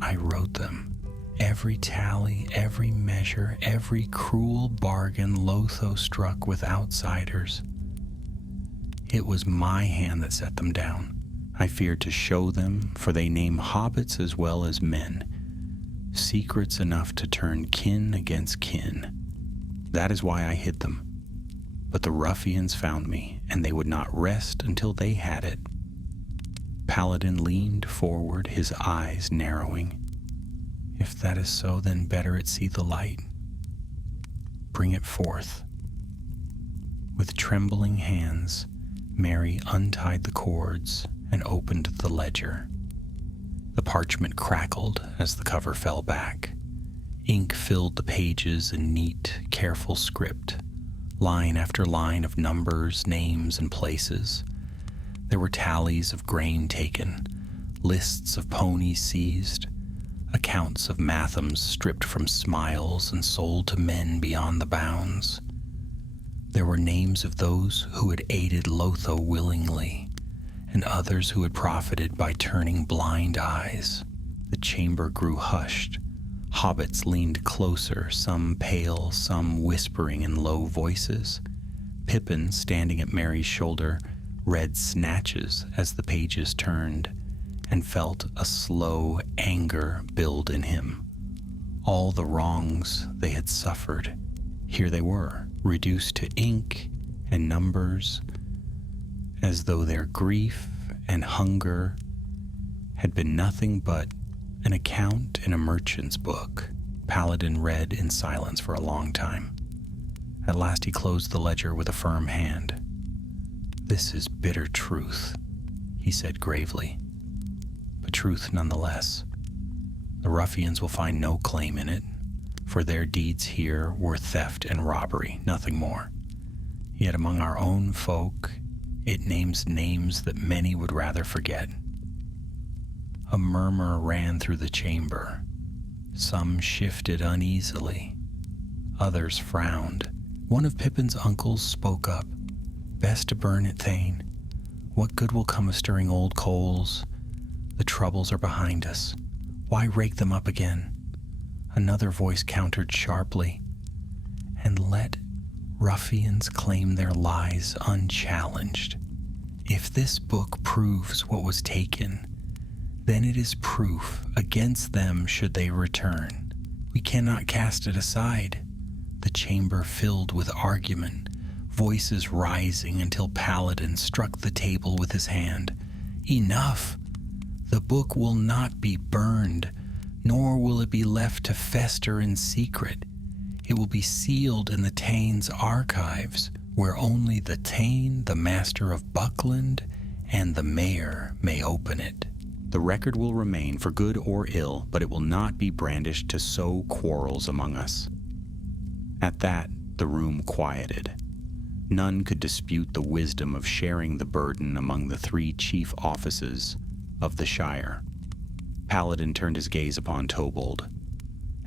"I wrote them. Every tally, every measure, every cruel bargain Lotho struck with outsiders. It was my hand that set them down. I feared to show them, for they name hobbits as well as men. Secrets enough to turn kin against kin. That is why I hid them. But the ruffians found me, and they would not rest until they had it." Paladin leaned forward, his eyes narrowing. "If that is so, then better it see the light. Bring it forth." With trembling hands, Merry untied the cords and opened the ledger. The parchment crackled as the cover fell back. Ink filled the pages in neat, careful script, line after line of numbers, names, and places. There were tallies of grain taken, lists of ponies seized, accounts of mathams stripped from smiles and sold to men beyond the bounds. There were names of those who had aided Lotho willingly, and others who had profited by turning blind eyes. The chamber grew hushed. Hobbits leaned closer, some pale, some whispering in low voices. Pippin, standing at Merry's shoulder, read snatches as the pages turned, and felt a slow anger build in him. All the wrongs they had suffered, here they were, reduced to ink and numbers, as though their grief and hunger had been nothing but an account in a merchant's book. Paladin read in silence for a long time. At last he closed the ledger with a firm hand. "This is bitter truth," he said gravely, "but truth nonetheless. The ruffians will find no claim in it, for their deeds here were theft and robbery, nothing more. Yet among our own folk, it names names that many would rather forget." A murmur ran through the chamber. Some shifted uneasily. Others frowned. One of Pippin's uncles spoke up. "Best to burn it, Thane. What good will come of stirring old coals? The troubles are behind us. Why rake them up again?" Another voice countered sharply. "And let ruffians claim their lies unchallenged. If this book proves what was taken, then it is proof against them should they return. We cannot cast it aside." The chamber filled with argument, voices rising until Paladin struck the table with his hand. "Enough! The book will not be burned, nor will it be left to fester in secret. It will be sealed in the Thane's archives, where only the Thane, the master of Buckland, and the mayor may open it. The record will remain for good or ill, but it will not be brandished to sow quarrels among us." At that, the room quieted. None could dispute the wisdom of sharing the burden among the 3 chief offices of the Shire. Paladin turned his gaze upon Tobold.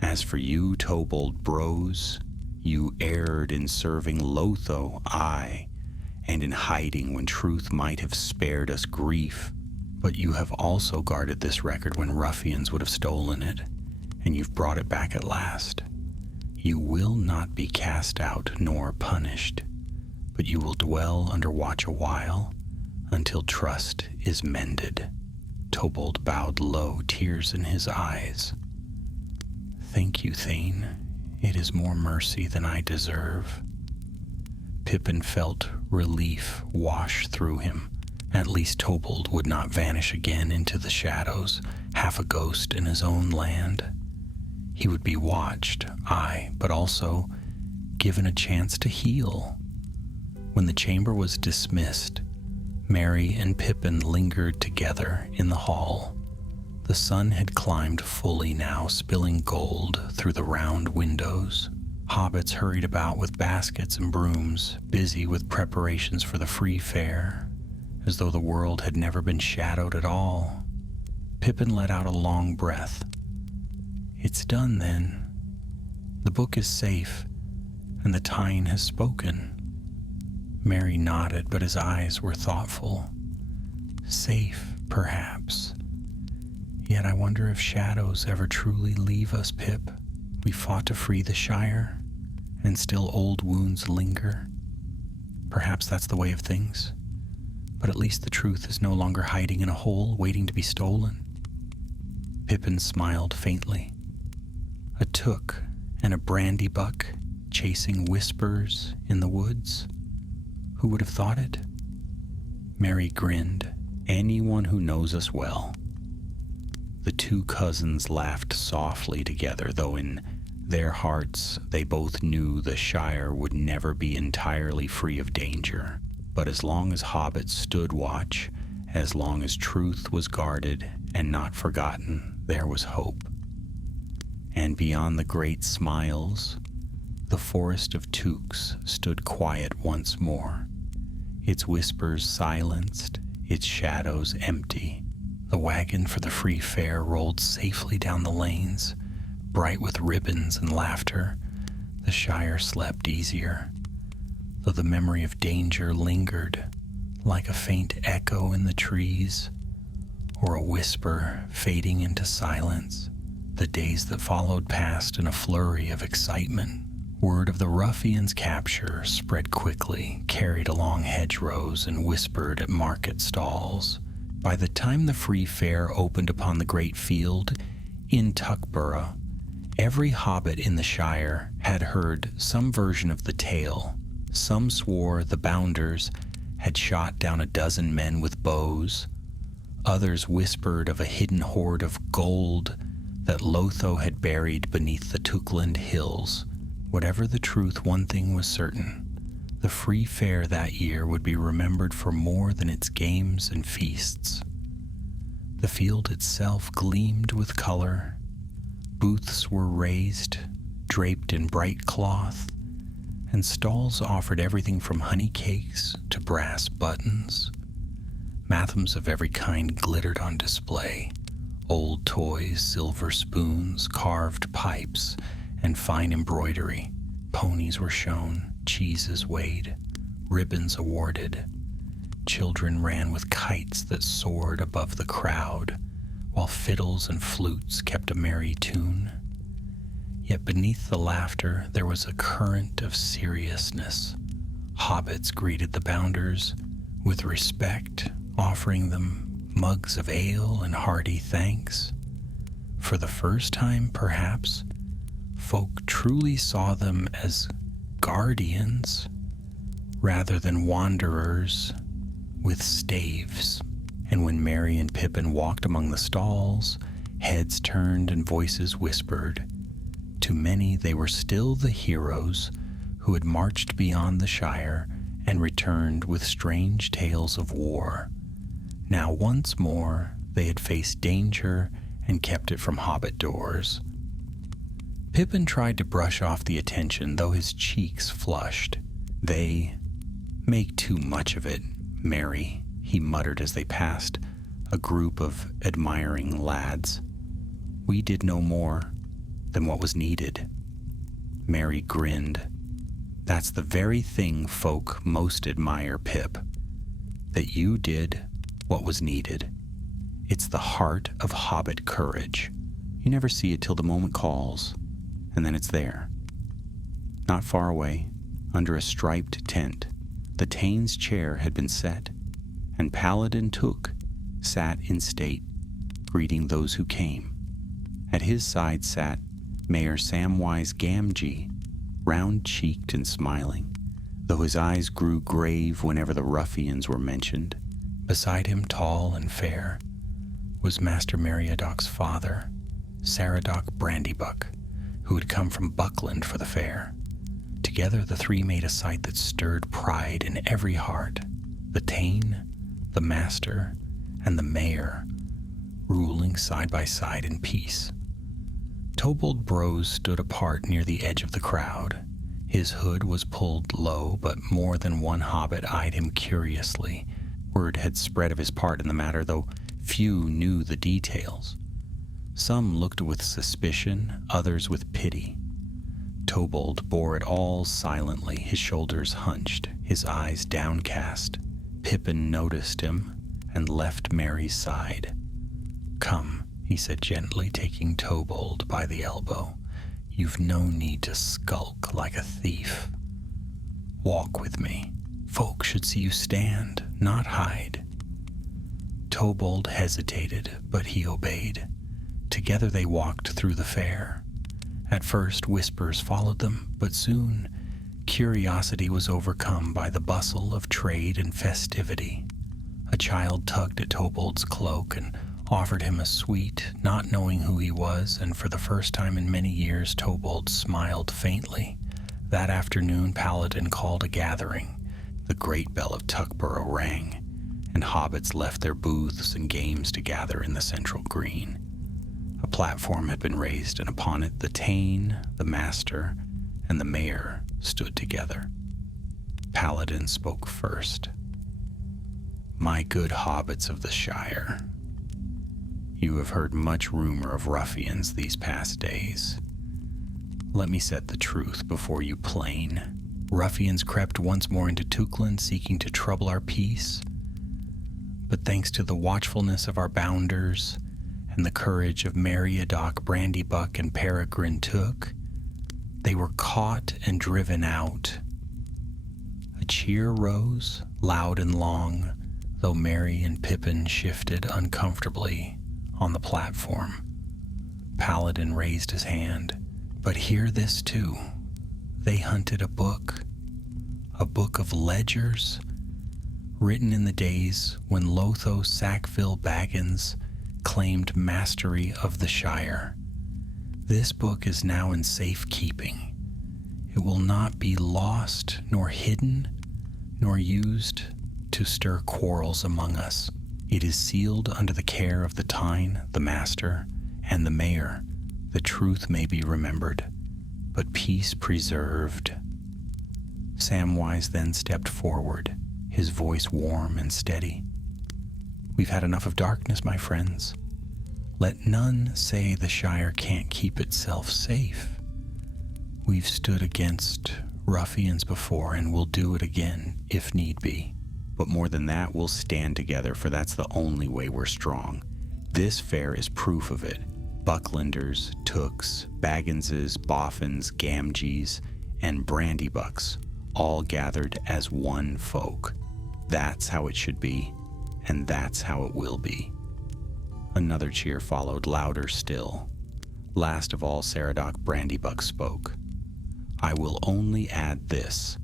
"As for you, Tobold Brose, you erred in serving Lotho, aye, and in hiding when truth might have spared us grief. But you have also guarded this record when ruffians would have stolen it, and you've brought it back at last. You will not be cast out nor punished, but you will dwell under watch a while until trust is mended." Tobold bowed low, tears in his eyes. "Thank you, Thane. It is more mercy than I deserve." Pippin felt relief wash through him. At least Tobold would not vanish again into the shadows, half a ghost in his own land. He would be watched, aye, but also given a chance to heal. When the chamber was dismissed, Merry and Pippin lingered together in the hall. The sun had climbed fully now, spilling gold through the round windows. Hobbits hurried about with baskets and brooms, busy with preparations for the free fair, as though the world had never been shadowed at all. Pippin let out a long breath. "It's done, then. The book is safe, and the Tyne has spoken." Merry nodded, but his eyes were thoughtful. "Safe, perhaps. Yet I wonder if shadows ever truly leave us, Pip. We fought to free the Shire, and still old wounds linger. Perhaps that's the way of things. But at least the truth is no longer hiding in a hole, waiting to be stolen." Pippin smiled faintly. A Took and a brandy buck chasing whispers in the woods. Who would have thought it? Merry grinned. "Anyone who knows us well." The 2 cousins laughed softly together, though in their hearts they both knew the Shire would never be entirely free of danger. But as long as hobbits stood watch, as long as truth was guarded and not forgotten, there was hope. And beyond the great smiles, the forest of Tukes stood quiet once more, its whispers silenced, its shadows empty. The wagon for the free fair rolled safely down the lanes, bright with ribbons and laughter. The Shire slept easier, though the memory of danger lingered, like a faint echo in the trees, or a whisper fading into silence. The days that followed passed in a flurry of excitement. Word of the ruffians' capture spread quickly, carried along hedgerows and whispered at market stalls. By the time the free fair opened upon the great field in Tuckborough, every hobbit in the Shire had heard some version of the tale. Some swore the Bounders had shot down a dozen men with bows. Others whispered of a hidden hoard of gold that Lotho had buried beneath the Tukland hills. Whatever the truth, one thing was certain. The free fair that year would be remembered for more than its games and feasts. The field itself gleamed with color. Booths were raised, draped in bright cloth, and stalls offered everything from honey cakes to brass buttons. Mathams of every kind glittered on display. Old toys, silver spoons, carved pipes, and fine embroidery. Ponies were shown, cheeses weighed, ribbons awarded. Children ran with kites that soared above the crowd, while fiddles and flutes kept a merry tune. Yet beneath the laughter there was a current of seriousness. Hobbits greeted the bounders with respect, offering them mugs of ale and hearty thanks. For the first time, perhaps, folk truly saw them as guardians rather than wanderers with staves. And when Merry and Pippin walked among the stalls, heads turned and voices whispered. To many they were still the heroes who had marched beyond the Shire and returned with strange tales of war. Now once more they had faced danger and kept it from hobbit doors. Pippin tried to brush off the attention, though his cheeks flushed. They make too much of it, Merry, he muttered as they passed a group of admiring lads. We did no more than what was needed. Merry grinned. That's the very thing folk most admire, Pip, that you did what was needed. It's the heart of hobbit courage. You never see it till the moment calls, and then it's there. Not far away, under a striped tent, the Thane's chair had been set, and Paladin Tukes sat in state, greeting those who came. At his side sat Mayor Samwise Gamgee, round-cheeked and smiling, though his eyes grew grave whenever the ruffians were mentioned. Beside him, tall and fair, was Master Meriadoc's father, Saradoc Brandybuck, who had come from Buckland for the fair. Together the three made a sight that stirred pride in every heart. The Thane, the Master, and the Mayor, ruling side by side in peace. Tobold Brose stood apart near the edge of the crowd. His hood was pulled low, but more than one hobbit eyed him curiously. Word had spread of his part in the matter, though few knew the details. Some looked with suspicion, others with pity. Tobold bore it all silently, his shoulders hunched, his eyes downcast. Pippin noticed him and left Merry's side. Come, he said gently, taking Tobold by the elbow. You've no need to skulk like a thief. Walk with me. Folk should see you stand, not hide. Tobold hesitated, but he obeyed. Together they walked through the fair. At first whispers followed them, but soon curiosity was overcome by the bustle of trade and festivity. A child tugged at Tobold's cloak and offered him a sweet, not knowing who he was, and for the first time in many years Tobold smiled faintly. That afternoon Paladin called a gathering. The great bell of Tuckborough rang, and hobbits left their booths and games to gather in the central green. A platform had been raised, and upon it the Thane, the Master, and the Mayor stood together. Paladin spoke first. My good hobbits of the Shire, you have heard much rumor of ruffians these past days. Let me set the truth before you plain. Ruffians crept once more into Tukland, seeking to trouble our peace. But thanks to the watchfulness of our bounders and the courage of Meriadoc Brandybuck and Peregrine Took, they were caught and driven out. A cheer rose, loud and long, though Merry and Pippin shifted uncomfortably on the platform. Paladin raised his hand. But hear this too. They hunted a book of ledgers, written in the days when Lotho Sackville Baggins claimed mastery of the Shire. This book is now in safekeeping. It will not be lost, nor hidden, nor used to stir quarrels among us. It is sealed under the care of the Tyne, the Master, and the Mayor. The truth may be remembered, but peace preserved. Samwise then stepped forward, his voice warm and steady. We've had enough of darkness, my friends. Let none say the Shire can't keep itself safe. We've stood against ruffians before, and we'll do it again if need be. But more than that, we'll stand together, for that's the only way we're strong. This fair is proof of it. Bucklanders, Tukes, Bagginses, Boffins, Gamgees, and Brandybucks, all gathered as one folk. That's how it should be, and that's how it will be. Another cheer followed, louder still. Last of all, Saradoc Brandybuck spoke. I will only add this.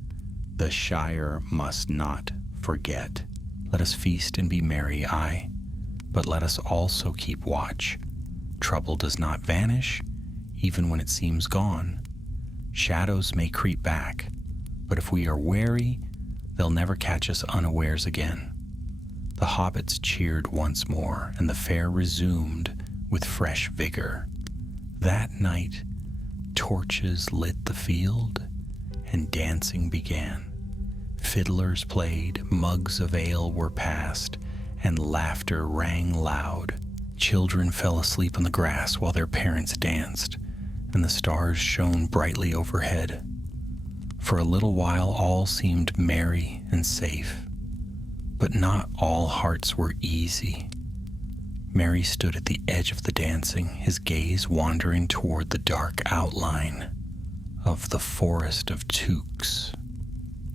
The Shire must not forget. Let us feast and be merry, aye, but let us also keep watch. Trouble does not vanish, even when it seems gone. Shadows may creep back, but if we are wary, they'll never catch us unawares again. The hobbits cheered once more, and the fair resumed with fresh vigor. That night, torches lit the field, and dancing began. Fiddlers played, mugs of ale were passed, and laughter rang loud. Children fell asleep on the grass while their parents danced, and the stars shone brightly overhead. For a little while all seemed merry and safe, but not all hearts were easy. Merry stood at the edge of the dancing, his gaze wandering toward the dark outline of the forest of Tukes.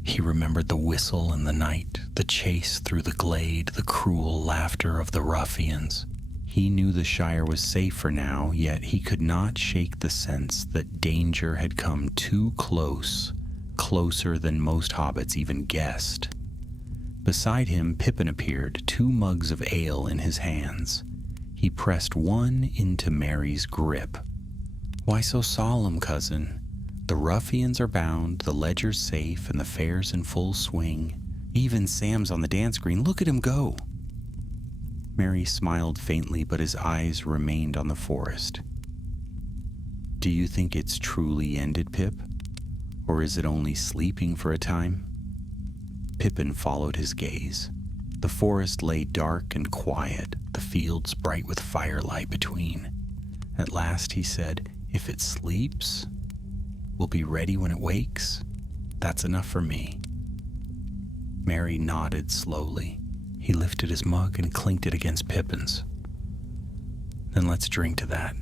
He remembered the whistle in the night, the chase through the glade, the cruel laughter of the ruffians. He knew the Shire was safe for now, yet he could not shake the sense that danger had come too close, closer than most hobbits even guessed. Beside him, Pippin appeared, 2 mugs of ale in his hands. He pressed one into Merry's grip. Why so solemn, cousin? The ruffians are bound, the ledger's safe, and the fair's in full swing. Even Sam's on the dance green. Look at him go. Merry smiled faintly, but his eyes remained on the forest. Do you think it's truly ended, Pip? Or is it only sleeping for a time? Pippin followed his gaze. The forest lay dark and quiet, the fields bright with firelight between. At last he said, If it sleeps, we'll be ready when it wakes. That's enough for me. Merry nodded slowly. He lifted his mug and clinked it against Pippin's. Then let's drink to that.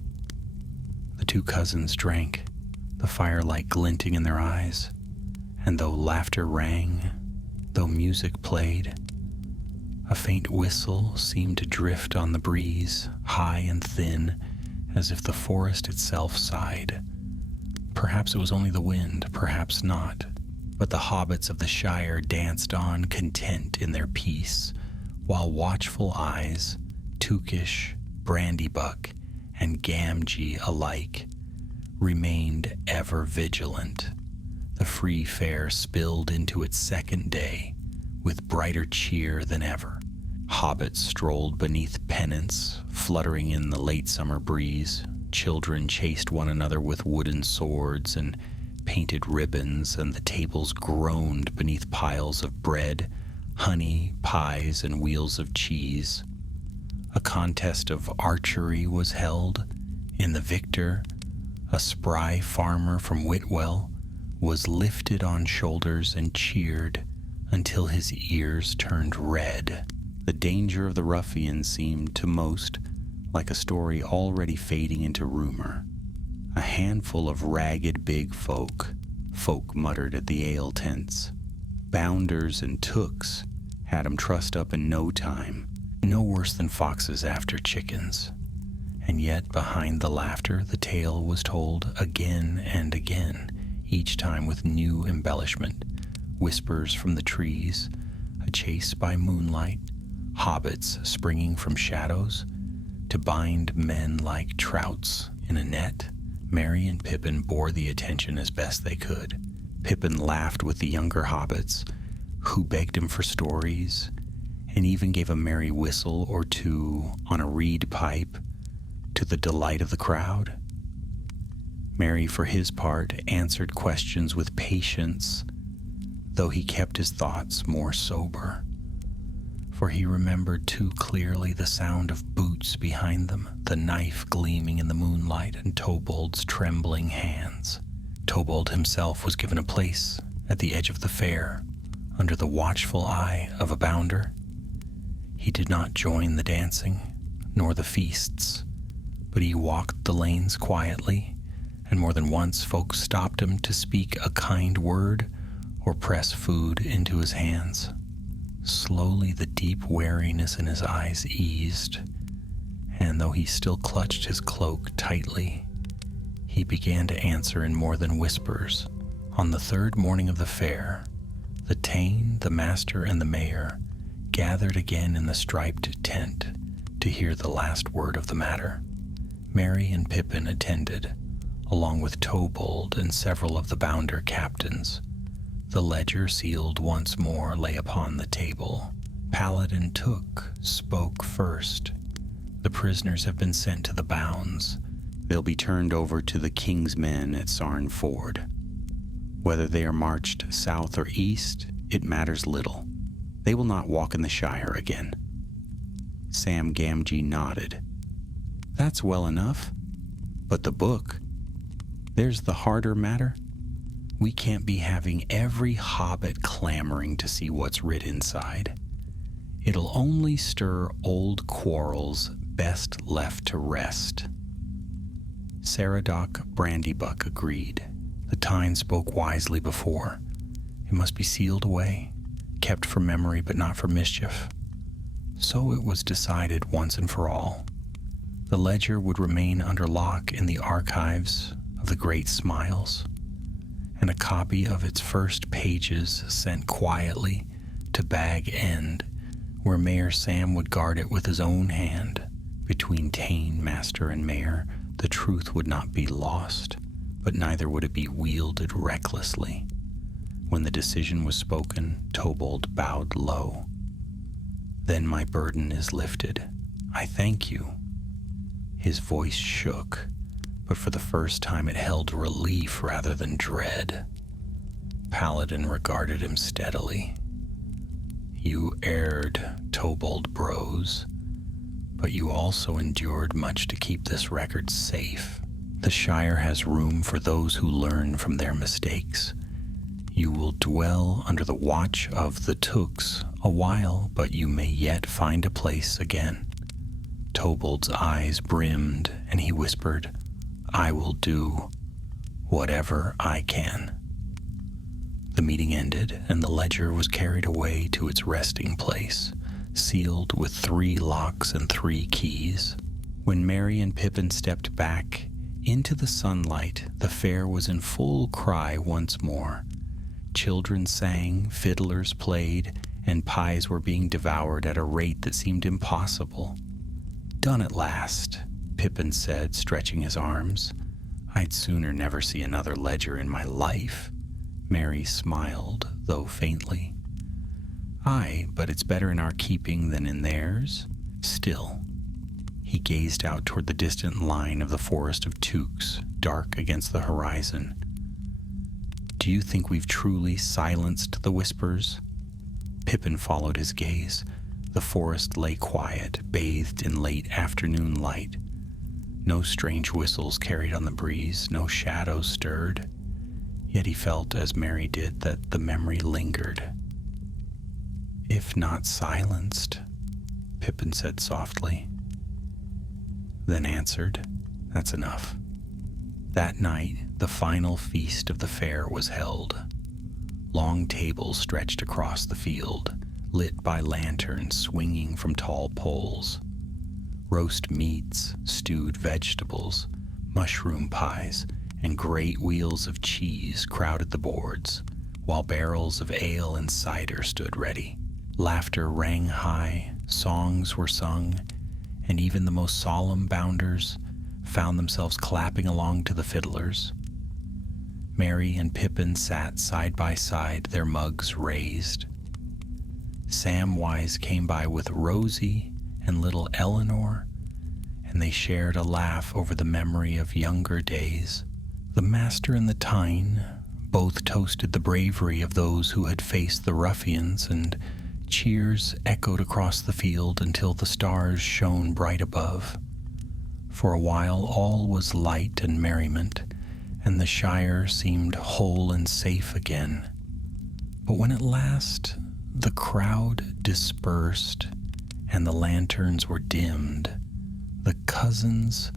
The 2 cousins drank, the firelight glinting in their eyes, and though laughter rang, though music played, a faint whistle seemed to drift on the breeze, high and thin, as if the forest itself sighed. Perhaps it was only the wind, perhaps not, but the hobbits of the Shire danced on content in their peace, while watchful eyes, Tukish, Brandybuck, and Gamgee alike, remained ever vigilant. The free fair spilled into its second day with brighter cheer than ever. Hobbits strolled beneath pennants, fluttering in the late summer breeze. Children chased one another with wooden swords and painted ribbons, and the tables groaned beneath piles of bread, honey, pies, and wheels of cheese. A contest of archery was held. In the victor, a spry farmer from Whitwell was lifted on shoulders and cheered until his ears turned red. The danger of the ruffians seemed to most like a story already fading into rumor. A handful of ragged big folk muttered at the ale tents. Bounders and Tukes had 'em trussed up in no time, no worse than foxes after chickens. And yet behind the laughter the tale was told again and again, each time with new embellishment. Whispers from the trees, a chase by moonlight, hobbits springing from shadows, to bind men like trouts in a net. Merry and Pippin bore the attention as best they could. Pippin laughed with the younger hobbits, who begged him for stories, and even gave a merry whistle or two on a reed pipe to the delight of the crowd. Merry, for his part, answered questions with patience, though he kept his thoughts more sober, for he remembered too clearly the sound of boots behind them, the knife gleaming in the moonlight, and Tobold's trembling hands. Tobold himself was given a place at the edge of the fair, under the watchful eye of a bounder. He did not join the dancing, nor the feasts, but he walked the lanes quietly, and more than once folks stopped him to speak a kind word or press food into his hands. Slowly the deep wariness in his eyes eased, and though he still clutched his cloak tightly, he began to answer in more than whispers. On the third morning of the fair, the Thane, the master, and the mayor gathered again in the striped tent to hear the last word of the matter. Merry and Pippin attended, along with Tobold and several of the bounder captains. The ledger sealed once more lay upon the table. Paladin Tukes spoke first. The prisoners have been sent to the bounds. They'll be turned over to the king's men at Sarn Ford. Whether they are marched south or east, it matters little. They will not walk in the Shire again. Sam Gamgee nodded. That's well enough. But the book, there's the harder matter. We can't be having every hobbit clamoring to see what's writ inside. It'll only stir old quarrels best left to rest. Saradoc Brandybuck agreed. The Tyne spoke wisely before. It must be sealed away, kept for memory but not for mischief. So it was decided once and for all. The ledger would remain under lock in the archives of the Great Smiles, and a copy of its first pages sent quietly to Bag End, where Mayor Sam would guard it with his own hand. Between Thane, master, and mayor, the truth would not be lost, but neither would it be wielded recklessly. When the decision was spoken, Tobold bowed low. Then my burden is lifted. I thank you. His voice shook, but for the first time it held relief rather than dread. Paladin regarded him steadily. You erred, Tobold Bros, but you also endured much to keep this record safe. The Shire has room for those who learn from their mistakes. You will dwell under the watch of the Tukes a while, but you may yet find a place again. Tobold's eyes brimmed, and he whispered, I will do whatever I can. The meeting ended, and the ledger was carried away to its resting place, sealed with 3 locks and 3 keys. When Merry and Pippin stepped back into the sunlight, the fair was in full cry once more. Children sang, fiddlers played, and pies were being devoured at a rate that seemed impossible. Done at last, Pippin said, stretching his arms. I'd sooner never see another ledger in my life. Merry smiled, though faintly. Aye, but it's better in our keeping than in theirs. Still, he gazed out toward the distant line of the forest of Tukes, dark against the horizon. Do you think we've truly silenced the whispers? Pippin followed his gaze. The forest lay quiet, bathed in late afternoon light. No strange whistles carried on the breeze, no shadows stirred. Yet he felt, as Merry did, that the memory lingered. If not silenced, Pippin said softly. Then answered, that's enough. That night, the final feast of the fair was held. Long tables stretched across the field, lit by lanterns swinging from tall poles. Roast meats, stewed vegetables, mushroom pies, and great wheels of cheese crowded the boards, while barrels of ale and cider stood ready. Laughter rang high, songs were sung, and even the most solemn bounders found themselves clapping along to the fiddlers. Merry and Pippin sat side by side, their mugs raised. Samwise came by with Rosie and little Eleanor, and they shared a laugh over the memory of younger days. The Master and the Tyne both toasted the bravery of those who had faced the ruffians, and cheers echoed across the field until the stars shone bright above. For a while all was light and merriment, and the Shire seemed whole and safe again. But when at last the crowd dispersed and the lanterns were dimmed, the cousins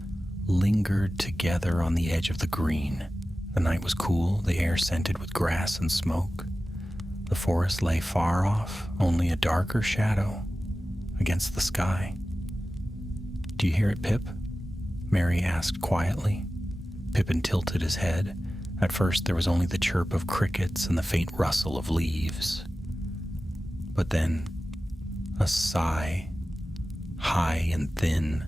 lingered together on the edge of the green. The night was cool, the air scented with grass and smoke. The forest lay far off, only a darker shadow against the sky. "Do you hear it, Pip?" Merry asked quietly. Pippin tilted his head. At first there was only the chirp of crickets and the faint rustle of leaves. But then a sigh, high and thin,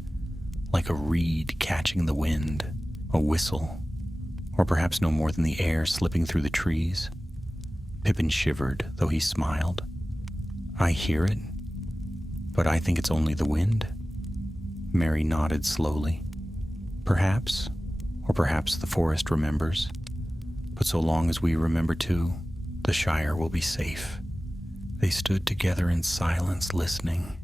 like a reed catching the wind, a whistle, or perhaps no more than the air slipping through the trees. Pippin shivered, though he smiled. "I hear it, but I think it's only the wind." Merry nodded slowly. "Perhaps, or perhaps the forest remembers. But so long as we remember too, the Shire will be safe." They stood together in silence, listening.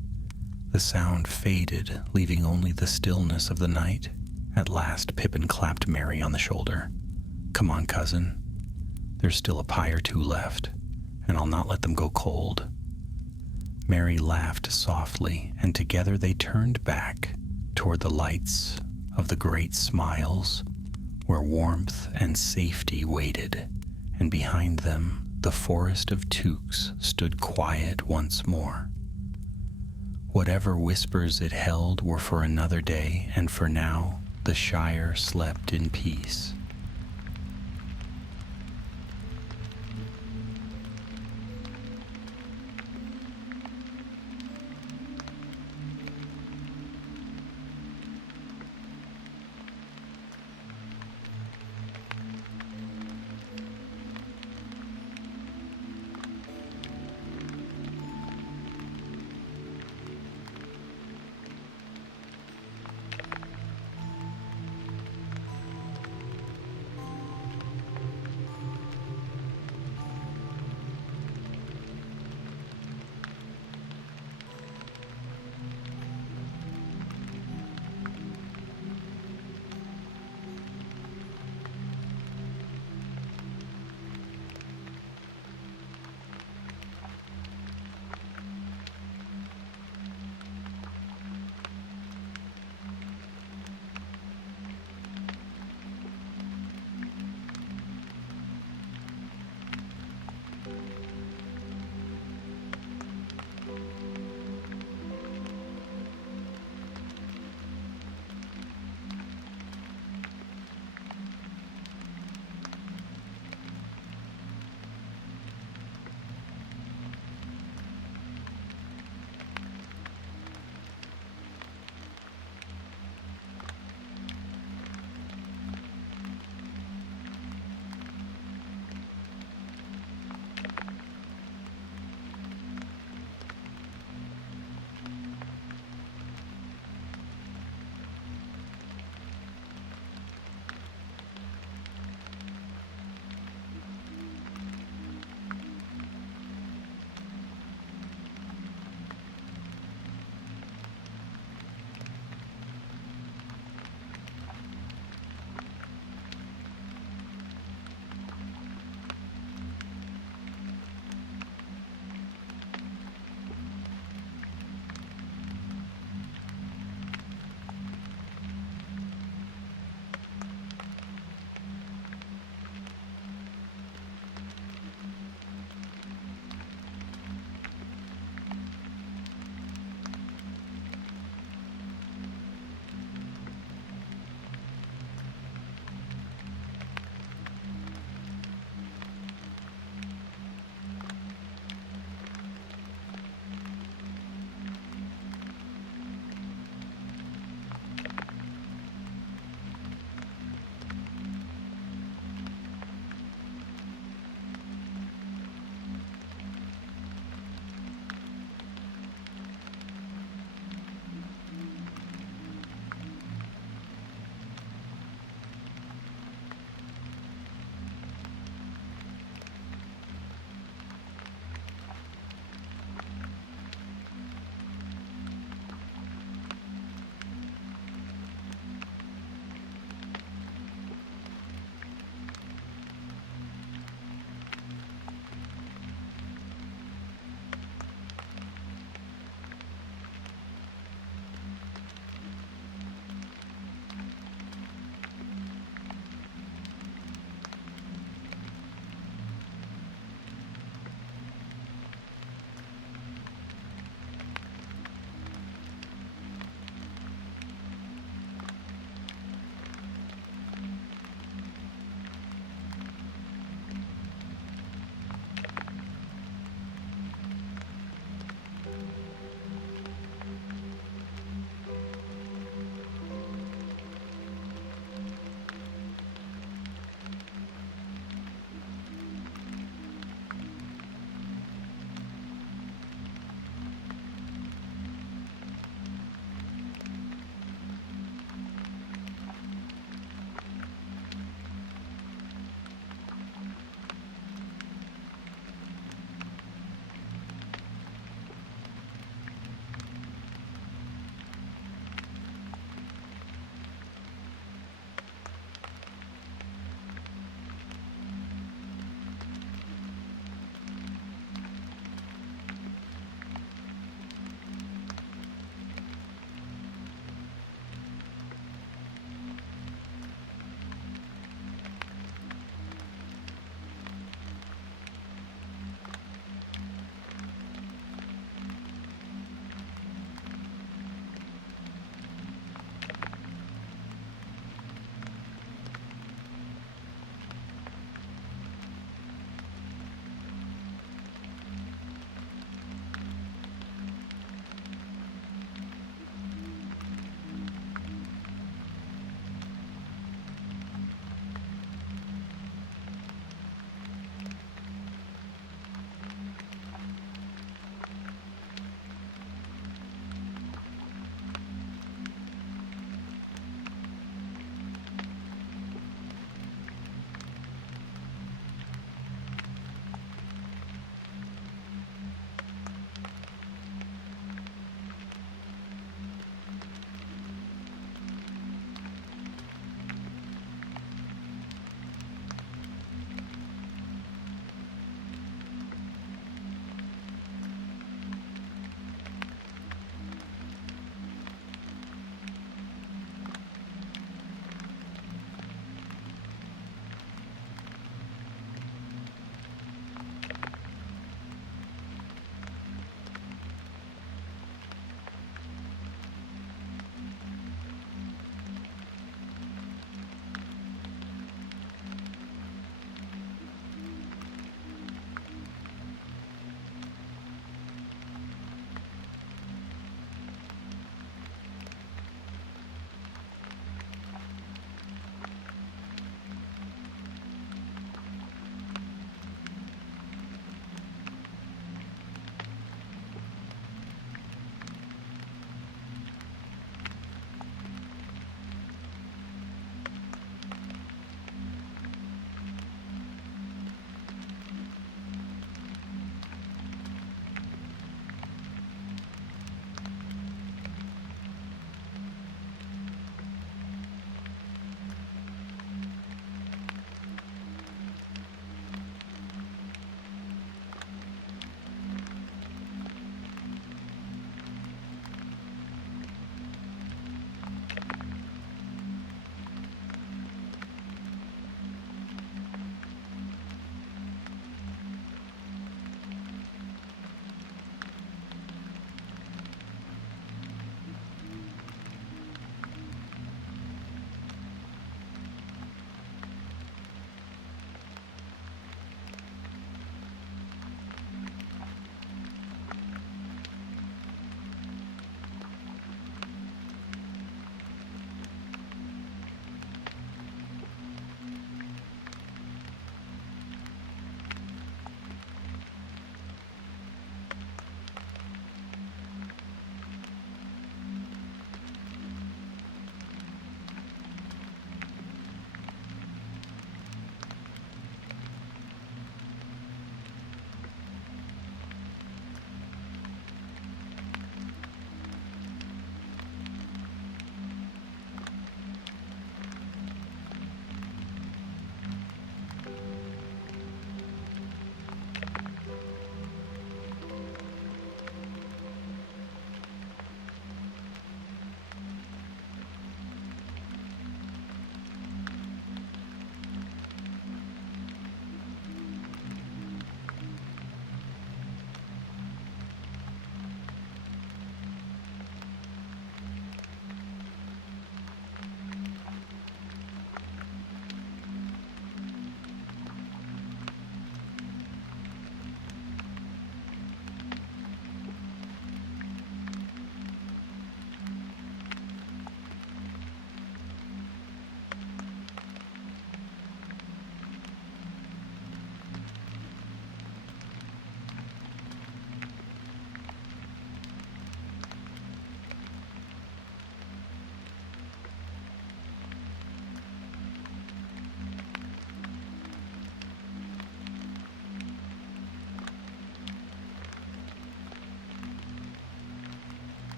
The sound faded, leaving only the stillness of the night. At last, Pippin clapped Merry on the shoulder. "Come on, cousin. There's still a pie or two left, and I'll not let them go cold." Merry laughed softly, and together they turned back toward the lights of the great smiles, where warmth and safety waited, and behind them the forest of Tukes stood quiet once more. Whatever whispers it held were for another day, and for now the Shire slept in peace.